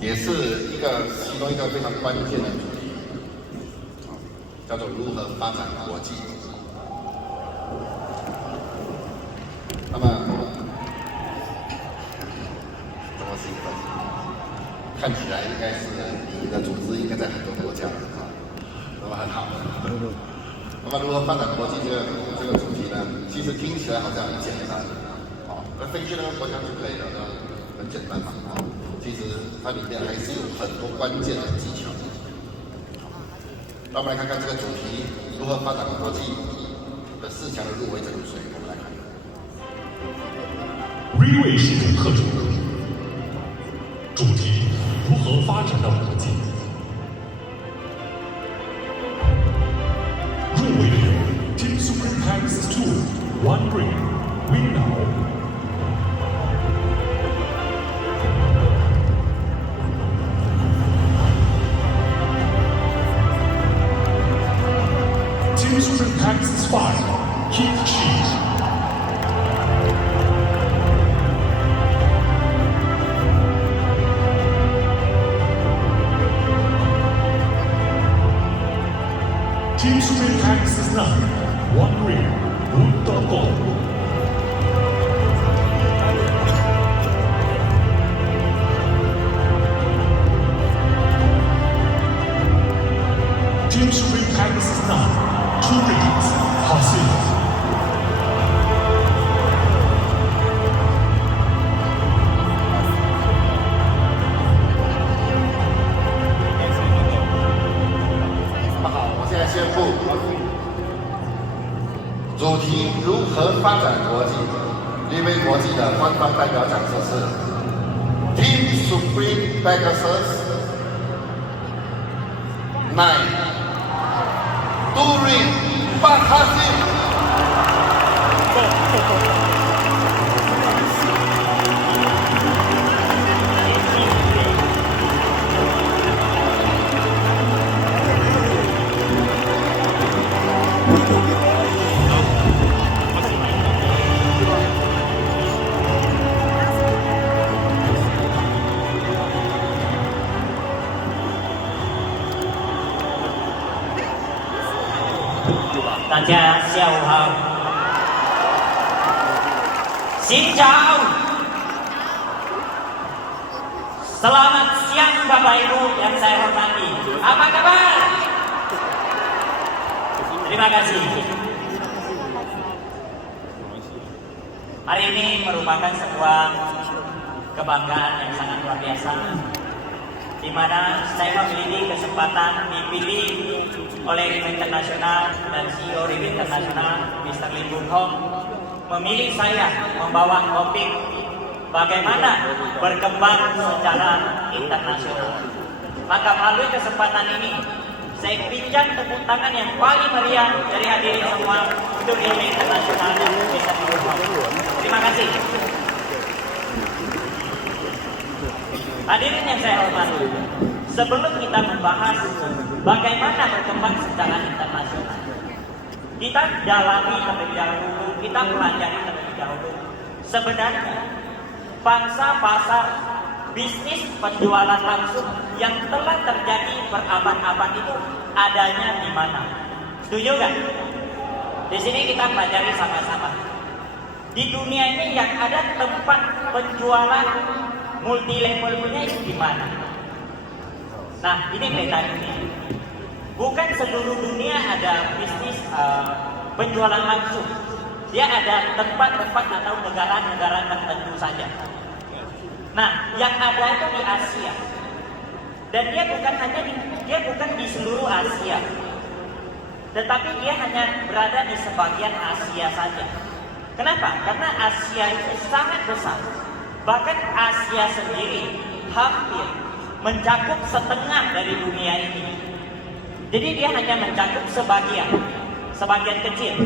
也是其中一个非常关键的主题，叫做如何发展国际。那么，怎么是一个问题？看起来应该是你的组织应该在很多国家啊，那么很好。那么如何发展国际这个主题呢？其实听起来好像很简单，那分析那个国家就可以了，很简单嘛，其实它里面还是有很多关键的技巧。那我们来看看这个主题如何发展国际的4强的入围者有谁？我们来看。瑞卫系统特种主题：如何发展到国际？入围的有 Team Supreme Pegasus 2 One Ring Win Now。Team Supreme Pegasus 5 Keith Cheese。Team Supreme Pegasus 9 One Ring Wood Gold。Team Supreme Pegasus 9 Two Rings Hasil。宣布主题如何发展国际，立威国际的官方代表讲师是 Team Supreme Pegasus 9 Two Ring Hasil。大家下午好，新chào, selamat siang Bapak Ibu yang saya hormati. Apa kabar? Terima kasih. Hari ini merupakan sebuah kebanggaan yang sangat luar biasa, di mana saya memiliki kesempatan dipilih oleh RIM Internasional dan CEO RIM Internasional Mr. Lim Boon Hong memilih saya membawa topik bagaimana berkembang secara internasional. Maka melalui kesempatan ini saya pinjam tepuk tangan yang paling meriah dari hadirin semua untuk RIM Internasional dan Mr. Lim Boon Hong. Terima kasih. Hadirin yang saya hormati, sebelum kita membahas bagaimana berkembang secara internasional, kita dalami terlebih dahulu, kita pelajari terlebih dahulu. Sebenarnya pangsa pasar bisnis penjualan langsung yang telah terjadi berabad-abad itu adanya di mana? Setuju nggak? Di sini kita pelajari sama-sama. Di dunia ini yang ada tempat penjualan multi level punya itu di mana? Nah, ini peta dunia. Bukan seluruh dunia ada bisnis penjualan langsung. Dia ada tempat-tempat atau negara-negara tertentu saja. Nah, yang ada itu di Asia. Dan dia bukan di seluruh Asia. Tetapi dia hanya berada di sebagian Asia saja. Kenapa? Karena Asia itu sangat besar. Bahkan Asia sendiri hampir mencakup setengah dari dunia ini. Jadi dia hanya mencakup sebagian kecil.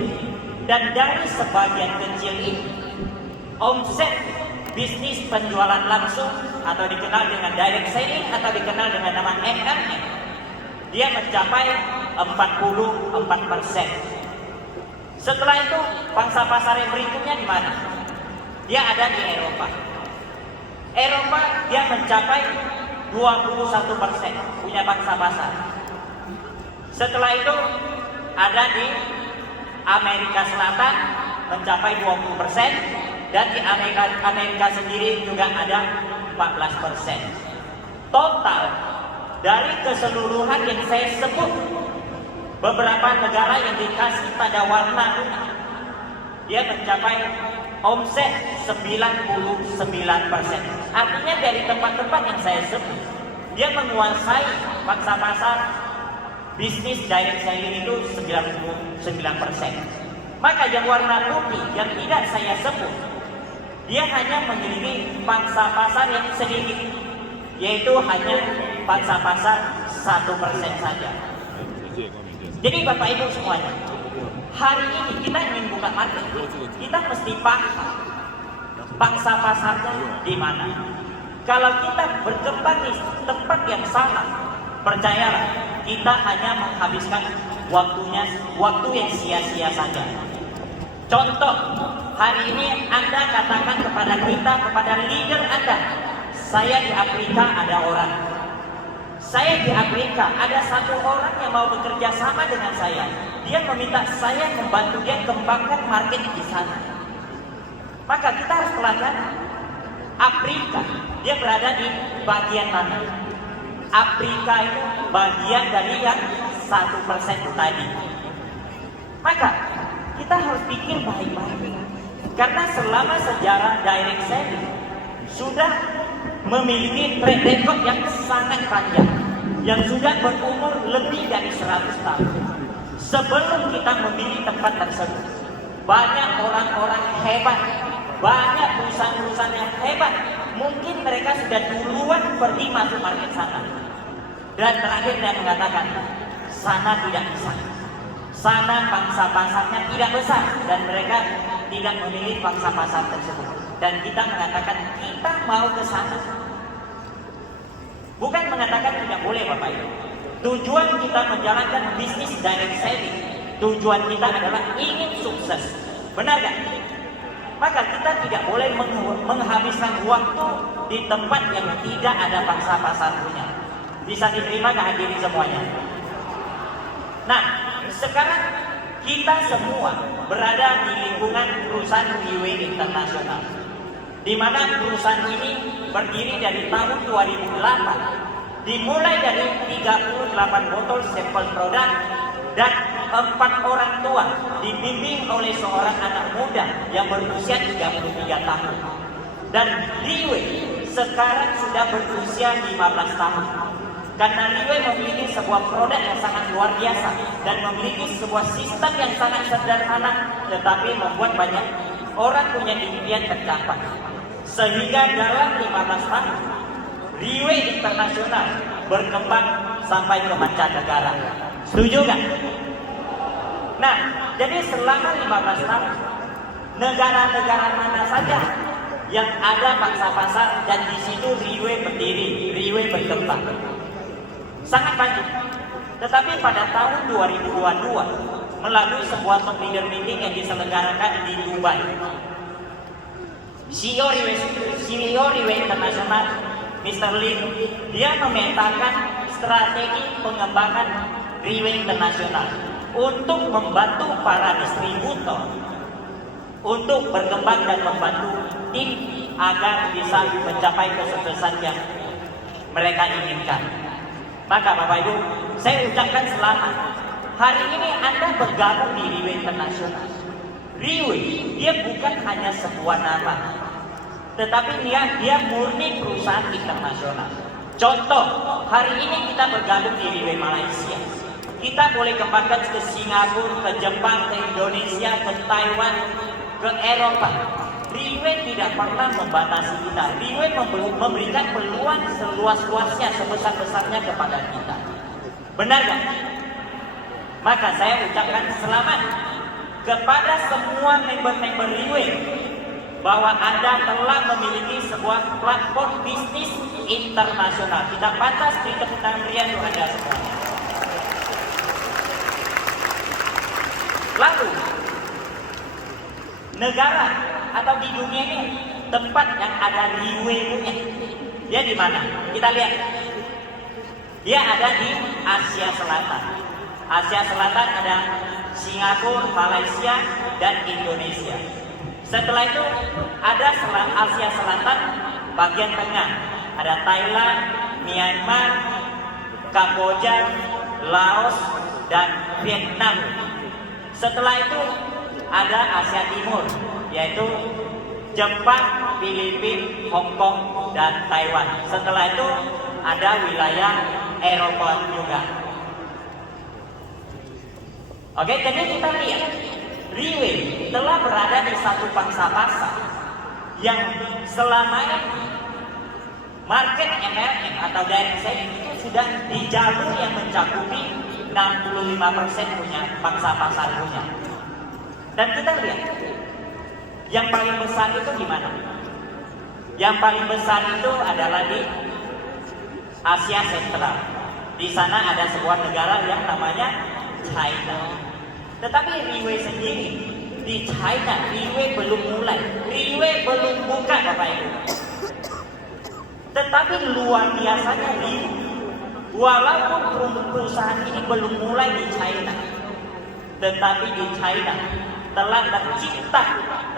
Dan dari sebagian kecil ini, omset bisnis penjualan langsung atau dikenal dengan direct selling atau dikenal dengan nama MLM, dia mencapai 44%. Setelah itu pangsa pasar yang berikutnya di mana? Dia ada di Eropa. Dia mencapai 21% punya pangsa pasar. Setelah itu ada di Amerika Selatan mencapai 20%, dan di Amerika sendiri juga ada 14%. Total dari keseluruhan yang saya sebut, beberapa negara yang dikasih pada warna dia mencapai omset 99%. Artinya dari tempat-tempat yang saya sebut, dia menguasai pangsa pasar bisnis direct selling itu 99%. Maka yang warna putih yang tidak saya sebut, dia hanya memiliki pangsa pasar yang sedikit, yaitu hanya pangsa pasar 1% saja. Jadi Bapak Ibu semuanya, hari ini kita ingin buka market, kita mesti paham pangsa pasarnya di mana. Kalau kita berkembang di tempat yang salah, percayalah kita hanya menghabiskan waktu yang sia-sia saja. Contoh, hari ini Anda katakan kepada kita, kepada leader Anda, saya di Afrika ada orang. Saya di Afrika ada satu orang yang mau bekerja sama dengan saya. Dia meminta saya membantu dia kembangkan market di sana. Maka kita harus pelajari Afrika, dia berada di bagian mana? Afrika itu bagian dari yang 1% tadi. Maka kita harus pikir baik-baik, karena selama sejarah direct selling sudah memiliki track record yang sangat panjang, yang sudah berumur lebih dari 100 tahun. Sebelum kita memilih tempat tersebut, banyak orang-orang hebat, banyak perusahaan-perusahaan yang hebat, mungkin mereka sudah duluan pergi masuk market sana. Dan terakhir dia mengatakan, sana tidak bisa, sana pangsa pasarnya tidak besar, dan mereka tidak memilih pangsa pasar tersebut. Dan kita mengatakan kita mau ke sana. Bukan mengatakan tidak boleh Bapak Ibu. Tujuan kita menjalankan bisnis direct selling, tujuan kita adalah ingin sukses. Benar gak? Maka kita tidak boleh menghabiskan waktu di tempat yang tidak ada pangsa pasar punya. Bisa diterima gak hadirin semuanya? Nah, sekarang kita semua berada di lingkungan perusahaan Riway Internasional, di mana perusahaan ini berdiri dari tahun 2008, dimulai dari 38 botol sampel produk dan 4 orang tua dibimbing oleh seorang anak muda yang berusia 33 tahun. Dan Riway sekarang sudah berusia 15 tahun. Karena Riway memiliki sebuah produk yang sangat luar biasa dan memiliki sebuah sistem yang sangat sederhana, tetapi membuat banyak orang punya impian tercapai. Sehingga dalam 15 tahun, Riway Internasional berkembang sampai ke mancanegara. Setuju nggak? Nah, jadi selama 15 tahun, negara-negara mana saja yang ada pangsa pasar dan di situ Riway berdiri, Riway berkembang. Sangat banyak. Tetapi pada tahun 2022, melalui sebuah top leader meeting yang diselenggarakan di Dubai, CEO Riway Internasional, Mr. Lin, dia memetakan strategi pengembangan Riway Internasional untuk membantu para distributor untuk berkembang dan membantu tim agar bisa mencapai kesuksesan yang mereka inginkan. Maka Bapak Ibu, saya ucapkan selamat. Hari ini Anda bergabung di Riway Internasional. Riway, dia bukan hanya sebuah nama, tetapi dia murni perusahaan internasional. Contoh, hari ini kita bergabung di Riway Malaysia. Kita boleh kembangkan ke Singapura, ke Jepang, ke Indonesia, ke Taiwan, ke Eropa. Riway tidak pernah membatasi kita. Riway memberikan peluang seluas-luasnya, sebesar-besarnya kepada kita. Benar gak? Maka saya ucapkan selamat kepada semua member-member Riway bahwa Anda telah memiliki sebuah platform bisnis internasional. Kita pantas beri tepuk tangan meriah untuk Anda semua. Lalu, negara atau di dunia ini tempat yang ada Riway punya, dia di mana? Kita lihat Dia ada di Asia Selatan. Asia Selatan ada Singapura, Malaysia, dan Indonesia. Setelah itu ada Asia Selatan bagian tengah. Ada Thailand, Myanmar, Kamboja, Laos, dan Vietnam. Setelah itu ada Asia Timur, yaitu Jepang, Filipina, Hong Kong, dan Taiwan. Setelah itu ada wilayah Eropa juga. Oke, jadi kita lihat Riway telah berada di satu pangsa pasar yang selama ini market MLM atau direct selling itu sudah di jalur yang mencakupi 65% punya pangsa pasar punya. Dan kita lihat yang paling besar itu di mana? Yang paling besar itu adalah di Asia Sentral. Di sana ada sebuah negara yang namanya China. Tetapi Riway sendiri di China, Riway belum mulai, Riway belum buka Bapak Ibu. Tetapi luar biasanya Riway, walaupun perusahaan ini belum mulai di China, tetapi di China telah tercipta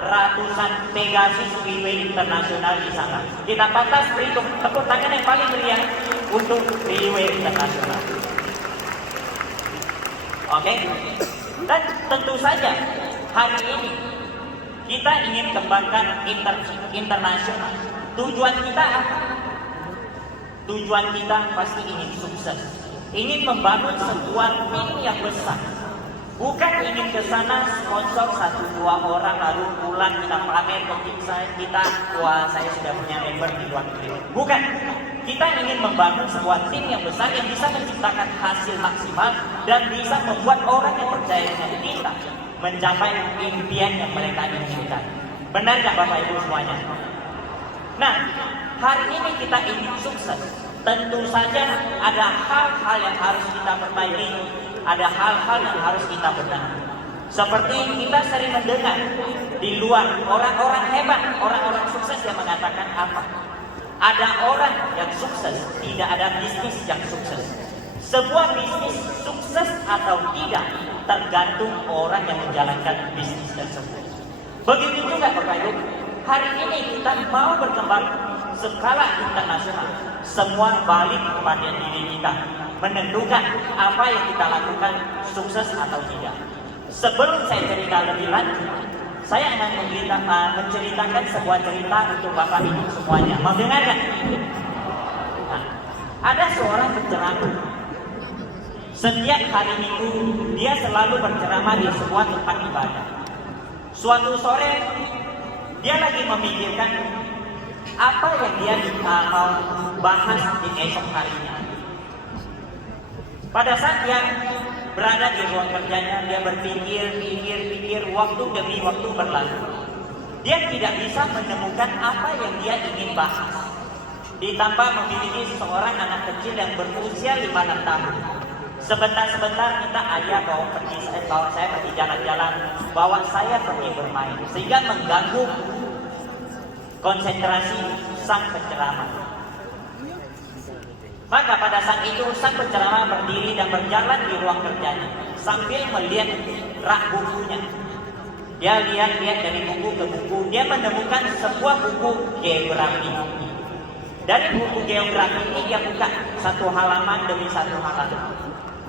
ratusan Pegasus Riway internasional di sana. Kita pantas beri tepuk tangan yang paling meriah untuk Riway internasional. Oke? Dan tentu saja hari ini kita ingin kembangkan internasional. Tujuan kita apa? Tujuan kita pasti ingin sukses. Ingin membangun sebuah tim yang besar. Bukan ingin ke sana sponsor 1-2 orang lalu pulang kita pamer ke tim kita, wah saya sudah punya member di luar negeri. Bukan. Kita ingin membangun sebuah tim yang besar yang bisa menciptakan hasil maksimal dan bisa membuat orang yang percaya dengan kita mencapai impian yang mereka inginkan. Benar nggak Bapak Ibu semuanya? Nah, hari ini kita ingin sukses. Tentu saja ada hal-hal yang harus kita perbaiki, ada hal-hal yang harus kita benahi. Seperti kita sering mendengar di luar orang-orang hebat, orang-orang sukses yang mengatakan apa? Ada orang yang sukses, tidak ada bisnis yang sukses. Sebuah bisnis sukses atau tidak tergantung orang yang menjalankan bisnis tersebut. Begitu juga Bapak Ibu, hari ini kita mau berkembang skala internasional. Semua balik kepada diri kita, menentukan apa yang kita lakukan sukses atau tidak. Sebelum saya cerita lebih lanjut, saya akan menceritakan sebuah cerita untuk Bapak Ibu semuanya. Mau dengar kan? Nah, ada seorang penceramah. Setiap hari Minggu dia selalu berceramah di sebuah tempat ibadah. Suatu sore dia lagi memikirkan apa yang dia mau bahas di esok harinya. Pada saat dia berada di ruang kerjanya, dia berpikir, waktu demi waktu berlalu. Dia tidak bisa menemukan apa yang dia ingin bahas. Ditambah memiliki seorang anak kecil yang berusia 5-6 tahun. Sebentar-sebentar minta ayah bawa saya pergi jalan-jalan, bawa saya pergi bermain, sehingga mengganggu konsentrasi sang penceramah. Maka pada saat itu sang penceramah berdiri dan berjalan di ruang kerjanya sambil melihat rak bukunya. Dia lihat dari buku ke buku, dia menemukan sebuah buku geografi. Dari buku geografi ini dia buka satu halaman demi satu halaman.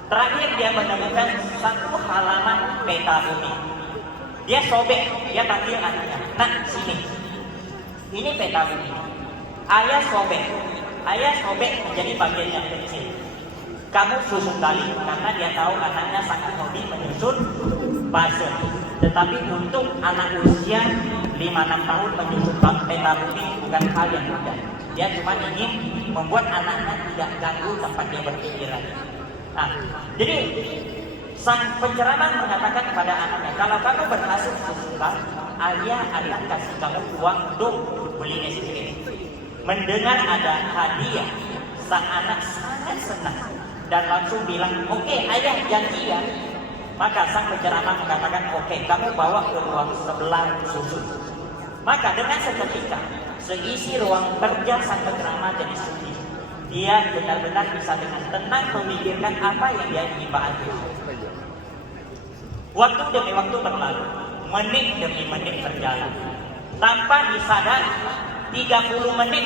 Terakhir dia menemukan satu halaman peta bumi. Dia sobek, dia panggil anaknya, "Nak, sini. Ini peta bumi." Ayah sobek menjadi bagian yang kecil. Kamu susun tali, karena dia tahu anaknya sangat hobi menyusun puzzle. Tetapi untuk anak usia 5-6 tahun menyusun peta bumi bukan hal yang mudah. Dia cuma ingin membuat anaknya tidak ganggu tempat dia berpikiran. Nah, jadi sang penceramah mengatakan kepada anaknya, kalau kamu berhasil susun, ayah akan kasih kamu uang untuk beli SPP. Mendengar ada hadiah, sang anak sangat senang dan langsung bilang, "Oke, ayah janji ya." Maka sang penceramah mengatakan, "Oke, kamu bawa ke ruang sebelah susun." Maka dengan seketika seisi ruang kerja sang penceramah jadi sunyi. dia benar-benar bisa dengan tenang memikirkan apa yang dia ingin bahas. Waktu demi waktu berlalu, menit demi menit berjalan. Tanpa disadari, 30 menit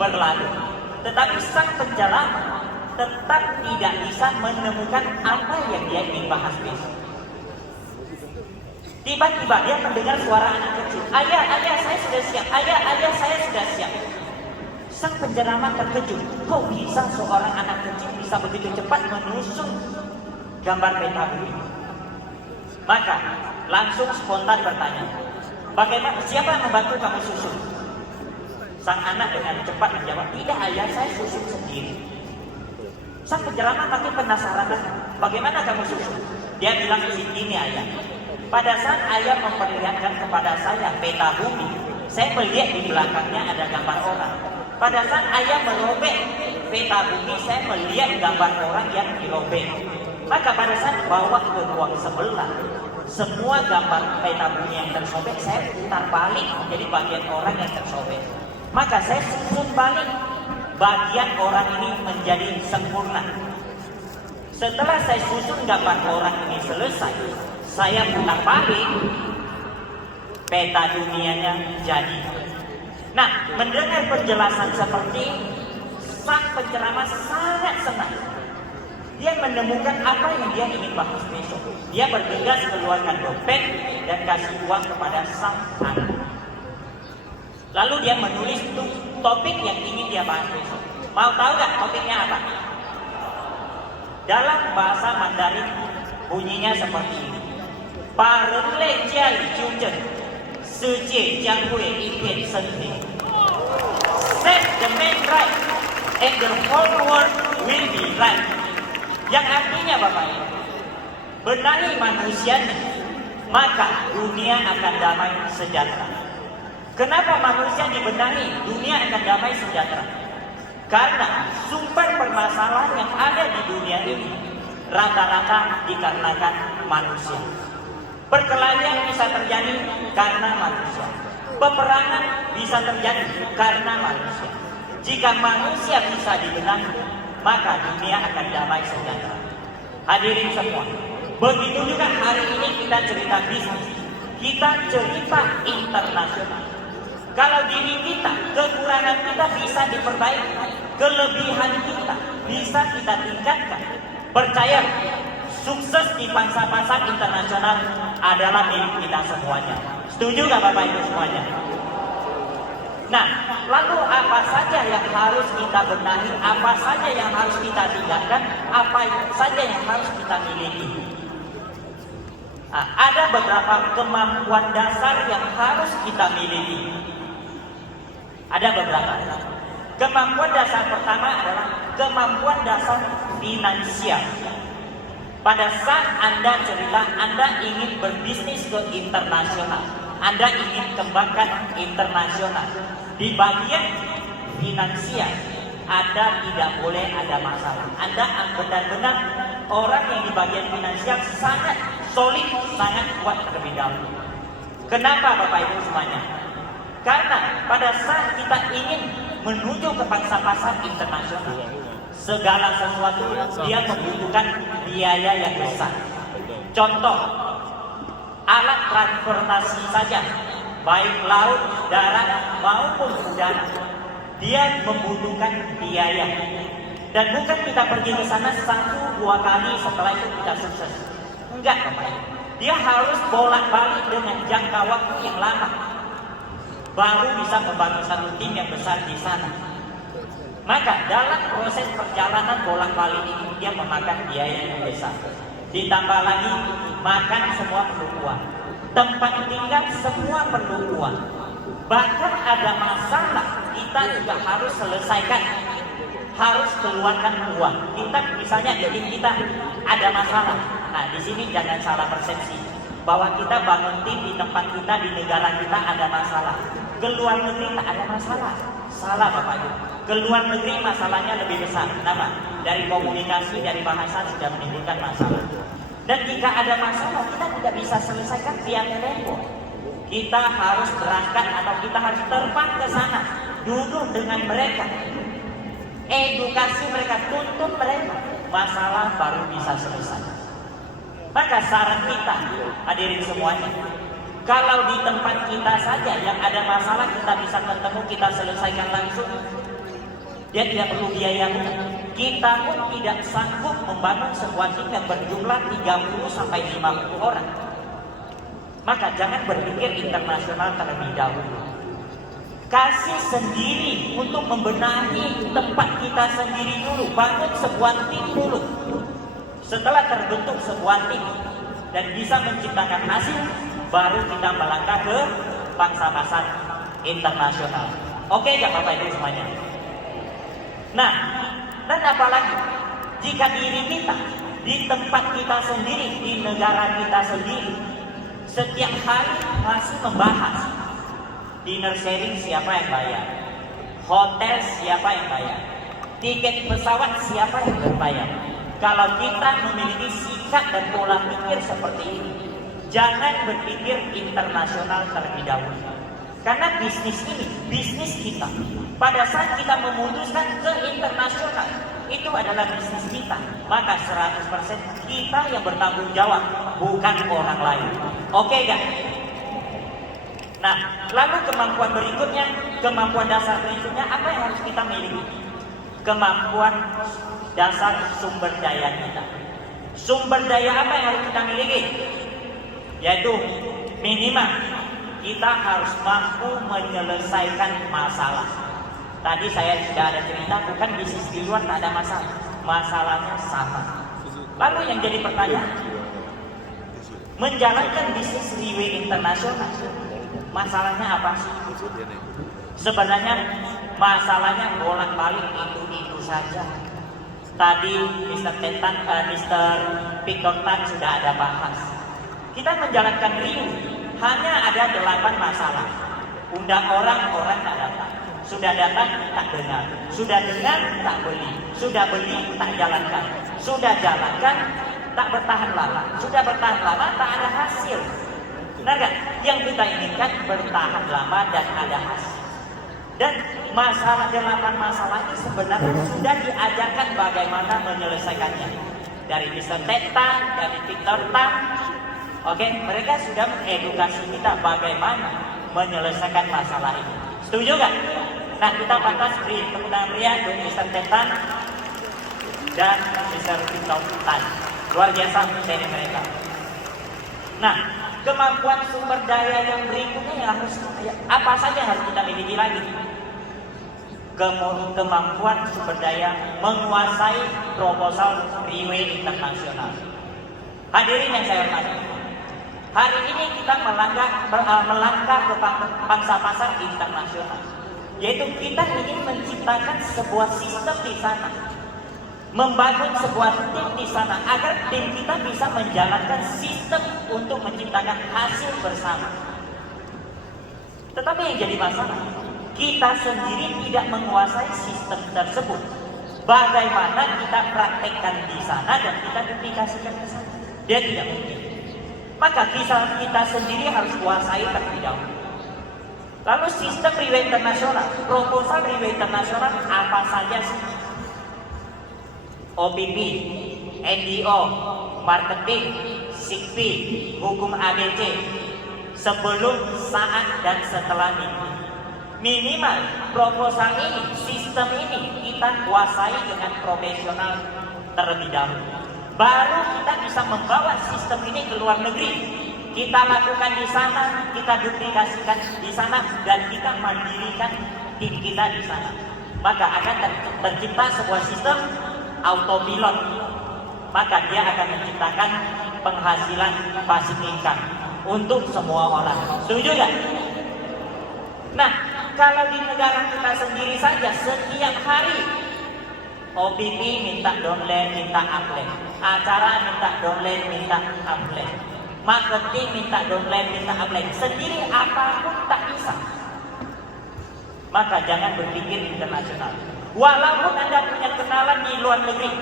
berlalu. Tetapi sang penjala tetap tidak bisa menemukan apa yang dia ingin bahas besok. Tiba-tiba dia mendengar suara anak kecil. Ayah, ayah, saya sudah siap. Ayah, ayah, saya sudah siap. Sang pencerama terkejut. Kok bisa seorang anak kecil bisa begitu cepat menusuk gambar peta bumi? Maka langsung spontan bertanya, bagaimana, siapa yang membantu kamu susun? Sang anak dengan cepat menjawab, tidak ayah, saya susun sendiri. Sang pencerama makin penasaran, bagaimana kamu susun? Dia bilang, ini ayah. Pada saat ayah memperlihatkan kepada saya peta bumi, saya melihat di belakangnya ada gambar orang. Pada saat ayah merobek peta bumi, saya melihat gambar orang yang dirobek. Maka pada saat bawa ke ruang sebelah, semua gambar peta bumi yang tersobek saya putar balik menjadi bagian orang yang tersobek. Maka saya susun balik bagian orang ini menjadi sempurna. Setelah saya susun gambar orang ini selesai, saya putar balik, peta dunianya jadi. Nah, mendengar penjelasan seperti ini, sang penceramah sangat senang. Dia menemukan apa yang dia ingin bahas besok. Dia bergegas keluarkan dompet dan kasih uang kepada sang anak. Lalu dia menulis topik yang ingin dia bahas besok. Mau tahu gak topiknya apa? Dalam bahasa Mandarin bunyinya seperti ini. 把人类加以纠正，世界将会一片升平。Set the man right, and the whole world will be right. Yang artinya Bapak Ibu, benahi manusianya, maka dunia akan damai sejahtera. Kenapa manusia dibenahi? Dunia akan damai sejahtera. Karena sumber permasalahan yang ada di dunia ini rata-rata dikarenakan manusia. Perkelahian bisa terjadi karena manusia. Peperangan bisa terjadi karena manusia. Jika manusia bisa dibenahi, maka dunia akan damai sejahtera. Hadirin semua, begitu juga hari ini kita cerita bisnis, kita cerita internasional. Kalau diri kita, kekurangan kita bisa diperbaiki, kelebihan kita bisa kita tingkatkan. Percaya, sukses di pasar-pasar internasional adalah milik kita semuanya. Setuju gak Bapak Ibu semuanya? Nah, lalu apa saja yang harus kita benahi, apa saja yang harus kita tinggalkan, apa saja yang harus kita miliki? Nah, ada beberapa kemampuan dasar yang harus kita miliki. Ada beberapa. Kemampuan dasar pertama adalah kemampuan dasar finansial. Pada saat Anda cerita, Anda ingin berbisnis ke internasional, Anda ingin kembangkan internasional. Di bagian finansial, Anda tidak boleh ada masalah. Anda benar-benar orang yang di bagian finansial sangat solid, sangat kuat terlebih dahulu. Kenapa Bapak Ibu semuanya? Karena pada saat kita ingin menuju ke pasar-pasar internasional, segala sesuatu dia membutuhkan biaya yang besar. Contoh, alat transportasi saja, baik laut, darat maupun udara, dia membutuhkan biaya. Dan bukan kita pergi ke sana 1-2 kali setelah itu kita sukses. Enggak, Bapak. Dia harus bolak-balik dengan jangka waktu yang lama, baru bisa membangun satu tim yang besar di sana. Maka dalam proses perjalanan bolak-balik ini dia memakan biaya yang besar. Ditambah lagi makan semua perlu uang, tempat tinggal semua perlu uang. Bahkan ada masalah kita juga harus selesaikan, harus keluarkan uang. Kita misalnya jadi kita ada masalah. Nah di sini jangan salah persepsi bahwa kita bangun tim di tempat kita, di negara kita ada masalah. Keluar negeri tak ada masalah. Salah Bapak Ibu. Keluar negeri masalahnya lebih besar. Kenapa? Dari komunikasi, dari bahasa sudah menimbulkan masalah. Dan jika ada masalah, kita tidak bisa selesaikan via telepon. Kita harus berangkat atau kita harus terbang ke sana, duduk dengan mereka. edukasi mereka, tuntun mereka, masalah baru bisa selesai. Maka saran kita, hadirin semuanya, kalau di tempat kita saja yang ada masalah kita bisa ketemu, kita selesaikan langsung, dia tidak perlu biaya. Kita pun tidak sanggup membangun sebuah tim yang berjumlah 30 sampai 50 orang. Maka jangan berpikir internasional terlebih dahulu. Kasih sendiri untuk membenahi tempat kita sendiri dulu. Bangun sebuah tim dulu. Setelah terbentuk sebuah tim dan bisa menciptakan hasil, baru kita melangkah ke pangsa pasar internasional. Oke gak Bapak Ibu semuanya? Nah, dan apalagi jika diri kita di tempat kita sendiri, di negara kita sendiri, setiap hari masih membahas dinner sharing siapa yang bayar, hotel siapa yang bayar, tiket pesawat siapa yang berbayar. Kalau kita memiliki sikap dan pola pikir seperti ini, jangan berpikir internasional terlebih dahulu. Karena bisnis ini, bisnis kita. Pada saat kita memutuskan ke internasional, itu adalah bisnis kita. Maka 100% kita yang bertanggung jawab, bukan orang lain. Oke gak? Nah, lalu kemampuan berikutnya, kemampuan dasar berikutnya, apa yang harus kita miliki? Kemampuan dasar sumber daya kita. Sumber daya apa yang harus kita miliki? Yaitu minimal kita harus mampu menyelesaikan masalah. Tadi saya sudah ada cerita, bukan bisnis di luar tak ada masalah, masalahnya sama. Lalu yang jadi pertanyaan, menjalankan bisnis Riway internasional, masalahnya apa sih? Sebenarnya masalahnya bolak-balik itu saja. Tadi Mr. Victor Tan sudah ada bahas. Kita menjalankan Riway hanya ada 8 masalah. Undang orang tak datang. Sudah datang tak dengar. Sudah dengar tak beli. Sudah beli tak jalankan. Sudah jalankan tak bertahan lama. Sudah bertahan lama tak ada hasil. Nah kan? Yang kita inginkan bertahan lama dan ada hasil. Dan masalah 8 masalah ini sebenarnya sudah diajarkan bagaimana menyelesaikannya. Dari Mr. Tan, dari Victor Tan. Oke, mereka sudah mengedukasi kita bagaimana menyelesaikan masalah ini. Setuju gak? Nah, kita pantas beri tepuk tangan meriah untuk Mr. Tan dan Mr. Victor Tan. Luar biasa materi mereka. Nah, kemampuan sumber daya yang berikutnya yang harus apa saja yang harus kita miliki lagi? Kemampuan sumber daya menguasai proposal Riway internasional. Hadirin yang saya hormati, hari ini kita melangkah ke pangsa pasar internasional, yaitu kita ingin menciptakan sebuah sistem di sana, membangun sebuah tim di sana agar tim kita bisa menjalankan sistem untuk menciptakan hasil bersama. Tetapi yang jadi masalah, kita sendiri tidak menguasai sistem tersebut. Bagaimana kita praktekkan di sana dan kita duplikasikan ke sana? Dia tidak mungkin. Maka kita sendiri harus kuasai terlebih dahulu. Lalu sistem Riway internasional, proposal Riway internasional apa saja sih? OPP, NDO, marketing, SIGP, hukum ABC, sebelum, saat, dan setelah minggu. Minimal proposal ini, sistem ini kita kuasai dengan profesional terlebih dahulu. Baru kita bisa membawa sistem ini ke luar negeri. Kita lakukan di sana, kita duplikasikan di sana, dan kita mandirikan tim kita di sana. Maka akan tercipta sebuah sistem autopilot. Maka dia akan menciptakan penghasilan passive income untuk semua orang. Setuju gak? Nah, kalau di negara kita sendiri saja setiap hari OPP minta download, minta upload, acara minta download, minta upload, marketing minta download, minta upload, sendiri apapun tak bisa. Maka jangan berpikir internasional. Walaupun Anda punya kenalan di luar negeri,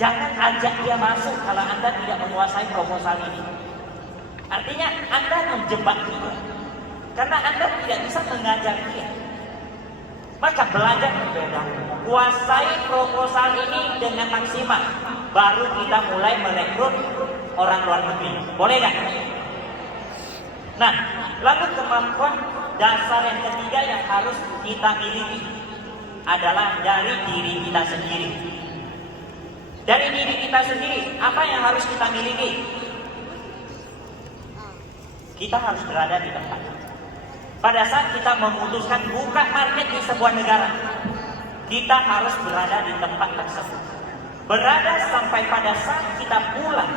jangan ajak dia masuk kalau Anda tidak menguasai proposal ini. Artinya Anda menjebak dia, karena Anda tidak bisa mengajar dia. Maka belajar terlebih dahulu. Kuasai proposal ini dengan maksimal. Baru kita mulai merekrut orang luar negeri. Boleh gak? Nah, lalu kemampuan dasar yang ketiga yang harus kita miliki adalah dari diri kita sendiri. Dari diri kita sendiri, apa yang harus kita miliki? Kita harus berada di tempat. Pada saat kita memutuskan buka market di sebuah negara, kita harus berada di tempat tersebut. Berada sampai pada saat kita pulang,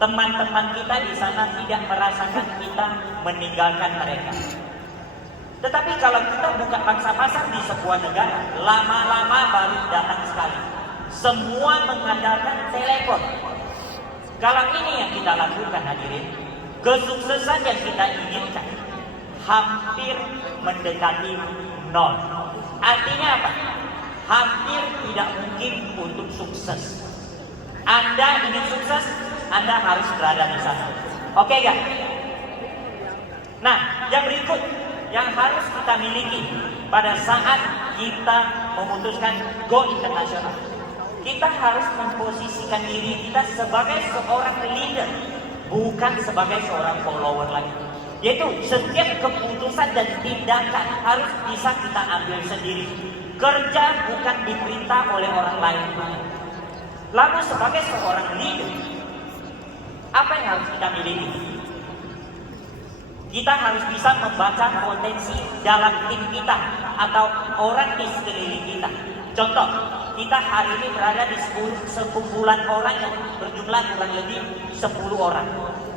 teman-teman kita di sana tidak merasakan kita meninggalkan mereka. Tetapi kalau kita buka pangsa-pasar di sebuah negara, lama-lama baru datang sekali. Semua mengandalkan telepon. Kalau ini yang kita lakukan, hadirin, kesuksesan yang kita inginkan hampir mendekati nol. Artinya apa? Hampir tidak mungkin untuk sukses. Anda ingin sukses, Anda harus berada di sana. Oke gak? Nah, yang berikut yang harus kita miliki pada saat kita memutuskan go internasional, kita harus memposisikan diri kita sebagai seorang leader, bukan sebagai seorang follower lagi. Yaitu setiap keputusan dan tindakan harus bisa kita ambil sendiri. Kerja bukan diperintah oleh orang lain. Lalu sebagai seorang leader, apa yang harus kita miliki? Kita harus bisa membaca potensi dalam tim kita atau orang di sekeliling kita. Contoh, kita hari ini berada di sekumpulan orang yang berjumlah kurang lebih 10 orang.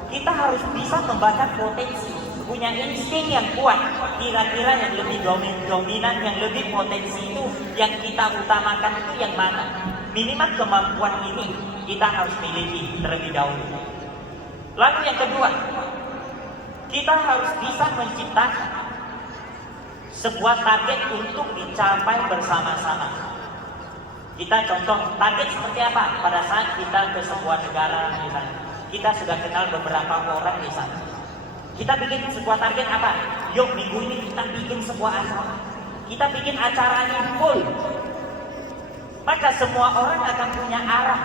Kita harus bisa membaca potensi, punya insting yang kuat. Kira-kira yang lebih dominan, yang lebih potensi itu, yang kita utamakan itu yang mana? Minimal kemampuan ini kita harus miliki terlebih dahulu. Lalu yang kedua, kita harus bisa menciptakan sebuah target untuk dicapai bersama-sama. Kita contoh target seperti apa? Pada saat kita ke sebuah negara misalnya, kita sudah kenal beberapa orang di sana. Kita bikin sebuah target apa? Yuk minggu ini kita bikin sebuah acara. Kita bikin acaranya full. Maka semua orang akan punya arah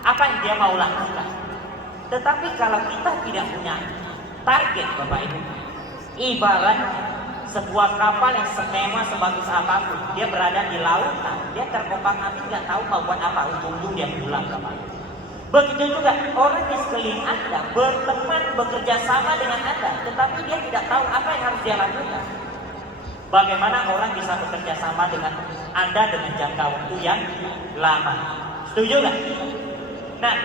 apa yang dia mau lakukan. Tetapi kalau kita tidak punya target, Bapak Ibu, ibarat sebuah kapal yang semewah sebagus apapun, dia berada di lautan, dia terombang-ambing, nggak tahu mau buat apa, ujung-ujung dia pulang, Bapak Ibu. Begitu juga orang di sekeliling Anda berteman, bekerja sama dengan Anda, tetapi dia tidak tahu apa yang harus dia lakukan. Bagaimana orang bisa bekerja sama dengan Anda dengan jangka waktu yang lama? Setuju nggak? Nah,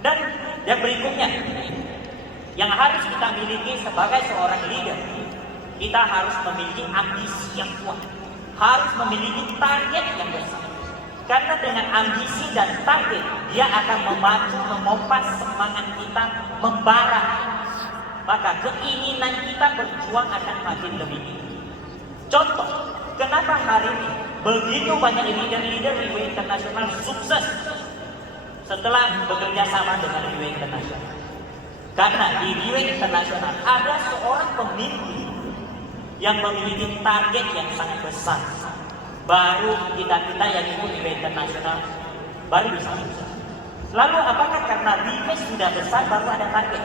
dan yang berikutnya yang harus kita miliki sebagai seorang leader, kita harus memiliki ambisi yang kuat, harus memiliki target yang besar. Karena dengan ambisi dan target, dia akan memacu, memompas semangat kita membara. Maka keinginan kita berjuang akan makin lebih tinggi. Contoh, kenapa hari ini begitu banyak leader-leader Riway Internasional sukses setelah bekerja sama dengan Riway Internasional? Karena di Riway Internasional ada seorang pemimpin yang memiliki target yang sangat besar. Baru kita yang ikut Riway Internasional baru bisa sukses. Lalu apakah karena Riway sudah besar baru ada target?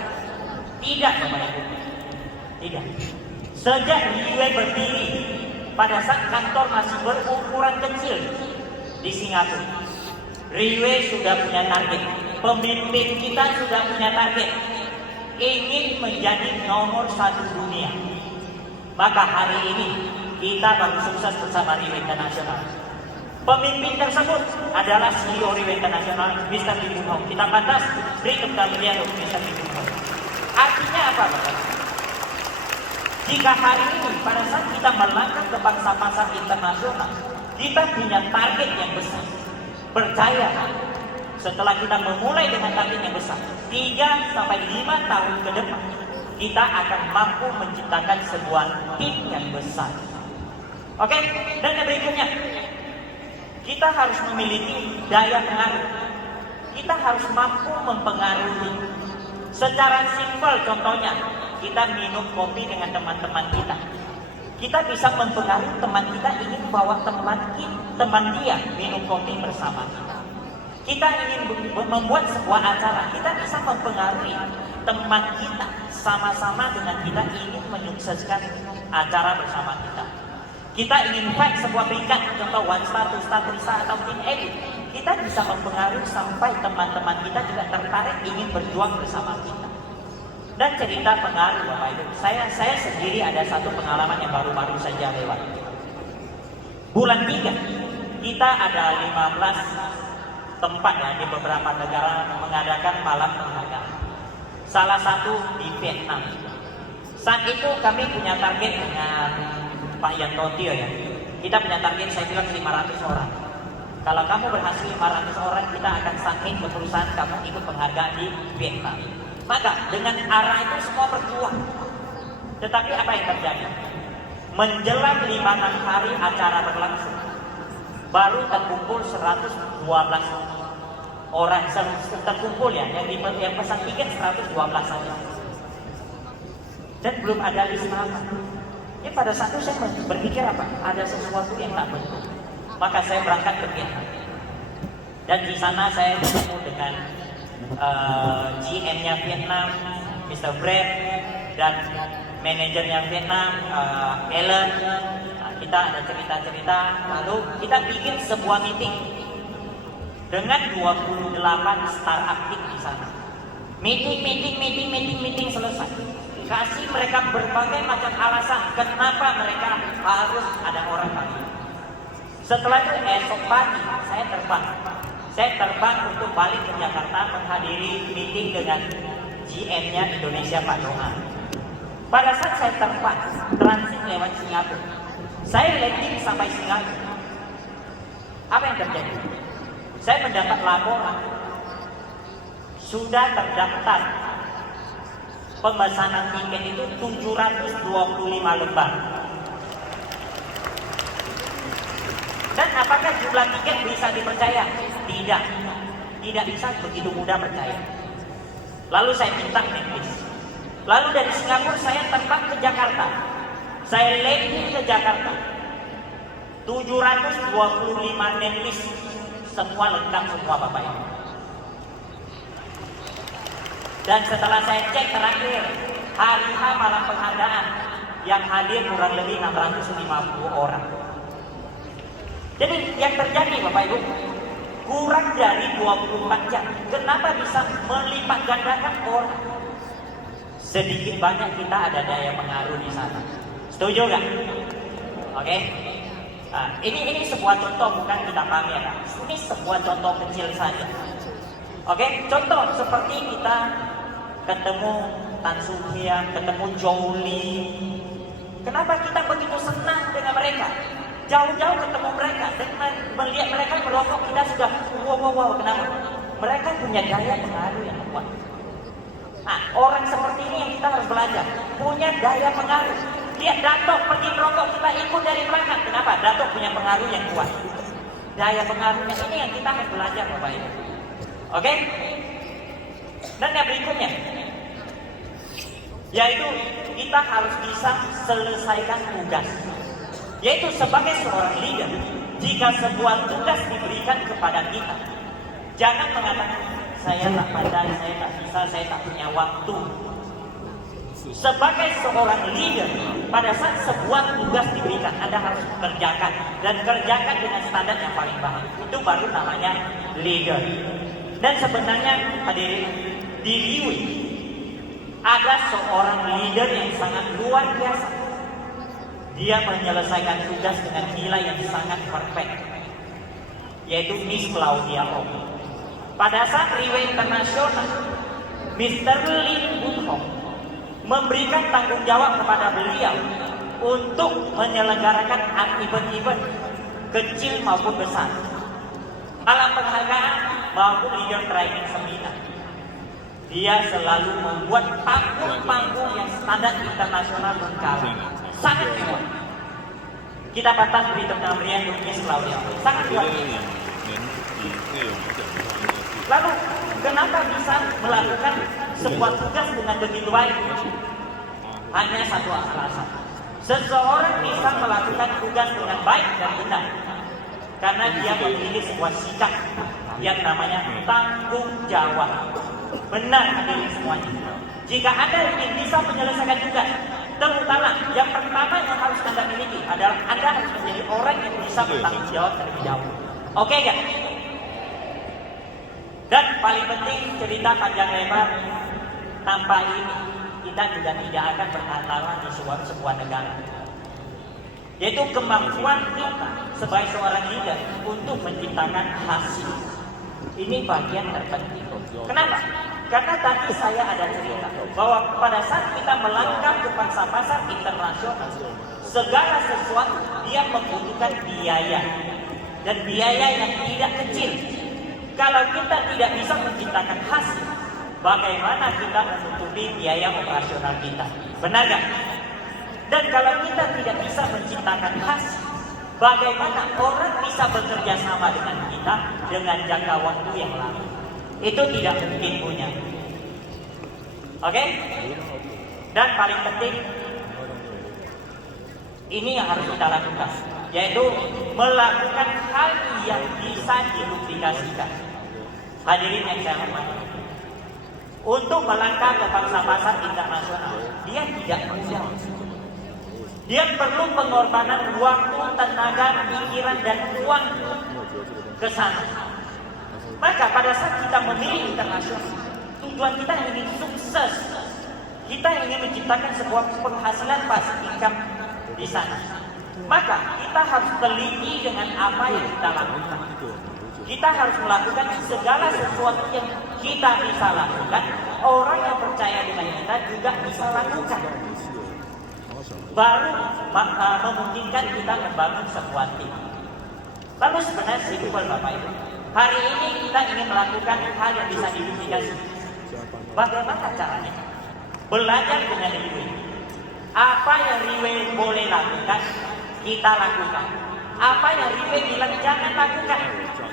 Tidak, Bapak Ibu. Tidak. Sejak Riway berdiri, pada saat kantor masih berukuran kecil di Singapura, Riway sudah punya target. Pemimpin kita sudah punya target, ingin menjadi nomor 1 dunia. Maka hari ini kita baru sukses bersama Riway Internasional. Pemimpin tersebut adalah CEO Riway Internasional, Mr. Lee Boon Hong. Kita pantas beri tepuk tangan untuk Mr. Lee Boon Hong. Artinya apa, Bapak? Jika hari ini pada saat kita melangkah ke pasar internasional, kita punya target yang besar. Percaya, setelah kita memulai dengan target yang besar, 3-5 tahun ke depan, kita akan mampu menciptakan sebuah tim yang besar. Oke, dan yang berikutnya, kita harus memiliki daya pengaruh. Kita harus mampu mempengaruhi. Secara simpel contohnya, kita minum kopi dengan teman-teman kita. Kita bisa mempengaruhi teman kita ingin bawa teman dia minum kopi bersama kita. Kita ingin membuat sebuah acara, kita bisa mempengaruhi teman kita sama-sama dengan kita ingin menyukseskan acara bersama kita. Kita ingin fight sebuah peringkat, contoh One Star, Two Star, Three Star, atau Team Elite. Kita bisa mempengaruhi sampai teman-teman kita juga tertarik ingin berjuang bersama kita. Dan cerita pengaruh Bapak Ibu, saya sendiri ada satu pengalaman yang baru-baru saja lewat. Bulan 3, kita ada 15 tempat ya di beberapa negara mengadakan malam penghargaan. Salah satu di Vietnam. Saat itu kami punya target dengan Pak Yanto Tio ya. Kita punya target saya bilang 500 orang. Kalau kamu berhasil 500 orang, kita akan submit ke perusahaan kamu ikut penghargaan di Vietnam. Maka dengan arah itu semua berjuang. Tetapi apa yang terjadi? Menjelang 5-6 hari acara berlangsung, baru terkumpul 112 orang terkumpul ya, yang pesan tiket 112 saja. Dan belum ada list nama. Ini pada saat itu saya berpikir apa? Ada sesuatu yang tak betul. Maka saya berangkat ke Vietnam. Dan di sana saya bertemu dengan GM-nya Vietnam, Mr. Brad, dan manajernya Vietnam, Ellen. Nah, kita ada cerita-cerita, lalu kita bikin sebuah meeting dengan 28 startup di sana. Meeting selesai. Kasih mereka berbagai macam alasan kenapa mereka harus ada orang kami. Setelah itu esok pagi saya terbang untuk balik ke Jakarta menghadiri meeting dengan GM-nya Indonesia Pak Dongan. Pada saat saya terbang transit lewat Singapura, saya landing sampai Singapura. Apa yang terjadi? Saya mendapat laporan sudah terdaftar pemesanan tiket itu 725 lembar. Dan apakah jumlah tiket bisa dipercaya? Tidak bisa begitu mudah percaya. Lalu saya minta netlist. Lalu dari Singapura saya terbang ke Jakarta. Saya landing ke Jakarta. 725 netlist, semua lengkap semua Bapak Ibu. Dan setelah saya cek terakhir, hari H malam penghargaan yang hadir kurang lebih 650 orang. Jadi yang terjadi Bapak Ibu, kurang dari 24 jam. Kenapa bisa melipat gandakan orang? Sedikit banyak kita ada daya pengaruh di sana. Setuju nggak? Oke. Nah, ini sebuah contoh, bukan kita pamer. Ini sebuah contoh kecil saja. Oke, contoh seperti kita ketemu Tan Soo Hyang, ketemu Jolie. Kenapa kita begitu senang dengan mereka? Jauh-jauh ketemu mereka, dengan melihat mereka merokok kita sudah wow. Kenapa? Mereka punya daya pengaruh yang kuat. Nah, orang seperti ini yang kita harus belajar, punya daya pengaruh. Lihat Datuk pergi merokok, kita ikut dari belakang. Kenapa? Datuk punya pengaruh yang kuat. Daya pengaruhnya ini yang kita harus belajar Bapak Ibu. Oke? Dan yang berikutnya, yaitu kita harus bisa selesaikan tugas. Yaitu sebagai seorang leader, jika sebuah tugas diberikan kepada kita, jangan mengatakan saya tak pandai, saya tak bisa, saya tak punya waktu. Sebagai seorang leader, pada saat sebuah tugas diberikan, Anda harus kerjakan dan kerjakan dengan standar yang paling baik. Itu baru namanya leader. Dan sebenarnya hadirin, di Liwi ada seorang leader yang sangat luar biasa. Dia menyelesaikan tugas dengan nilai yang sangat perfect, yaitu Miss Claudia Ong. Pada saat Liwi Internasional, Mr. Lee Boon Hong memberikan tanggung jawab kepada beliau untuk menyelenggarakan event-event kecil maupun besar, malam penghargaan maupun leader training seminar. Dia selalu membuat panggung-panggung yang standar internasional berkala, sangat kuat. Kita pantas beri tepuk tangan meriah untuk Miss Claudia, sangat kuat. Lalu kenapa bisa melakukan sebuah tugas dengan begitu baik? Hanya satu alasan. Seseorang bisa melakukan tugas dengan baik dan benar karena dia memiliki sebuah sikap yang namanya tanggung jawab. Benar hadirin semuanya. Jika Anda ingin bisa menyelesaikan tugas, terutama yang pertama yang harus Anda miliki adalah Anda harus menjadi orang yang bisa bertanggung jawab terlebih dahulu. Oke kan? Dan paling penting cerita panjang lebar tanpa ini kita juga tidak akan bertahan lama di sebuah negara. Yaitu kemampuan kita sebagai seorang leader untuk menciptakan hasil. Ini bagian terpenting. Kenapa? Karena tadi saya ada cerita bahwa pada saat kita melangkah ke pasar internasional, segala sesuatu dia membutuhkan biaya dan biaya yang tidak kecil. Kalau kita tidak bisa menciptakan hasil, bagaimana kita menutupi biaya operasional kita? Benar gak? Dan kalau kita tidak bisa menciptakan hasil, bagaimana orang bisa bekerja sama dengan kita dengan jangka waktu yang lama? Itu tidak mungkin punya. Oke? Dan paling penting, ini yang harus kita lakukan, yaitu melakukan hal yang bisa diduplikasikan. Hadirin yang saya hormati, untuk melangkah ke pasar internasional, dia tidak mudah. Dia perlu pengorbanan waktu, tenaga, pikiran, dan uang ke sana. Maka pada saat kita memilih internasional, tujuan kita ingin sukses. Kita ingin menciptakan sebuah penghasilan pasif income di sana. Maka kita harus teliti dengan apa yang kita lakukan. Kita harus melakukan segala sesuatu yang kita bisa lakukan. Orang yang percaya dengan kita juga bisa lakukan. Baru memungkinkan kita membangun sebuah tim. Lalu sebenarnya simpel Bapak Ibu. Hari ini kita ingin melakukan hal yang bisa diduplikasi. Bagaimana caranya? Belajar dengan Riwe. Apa yang Riwe boleh lakukan, kita lakukan. Apa yang Riwe bilang jangan lakukan,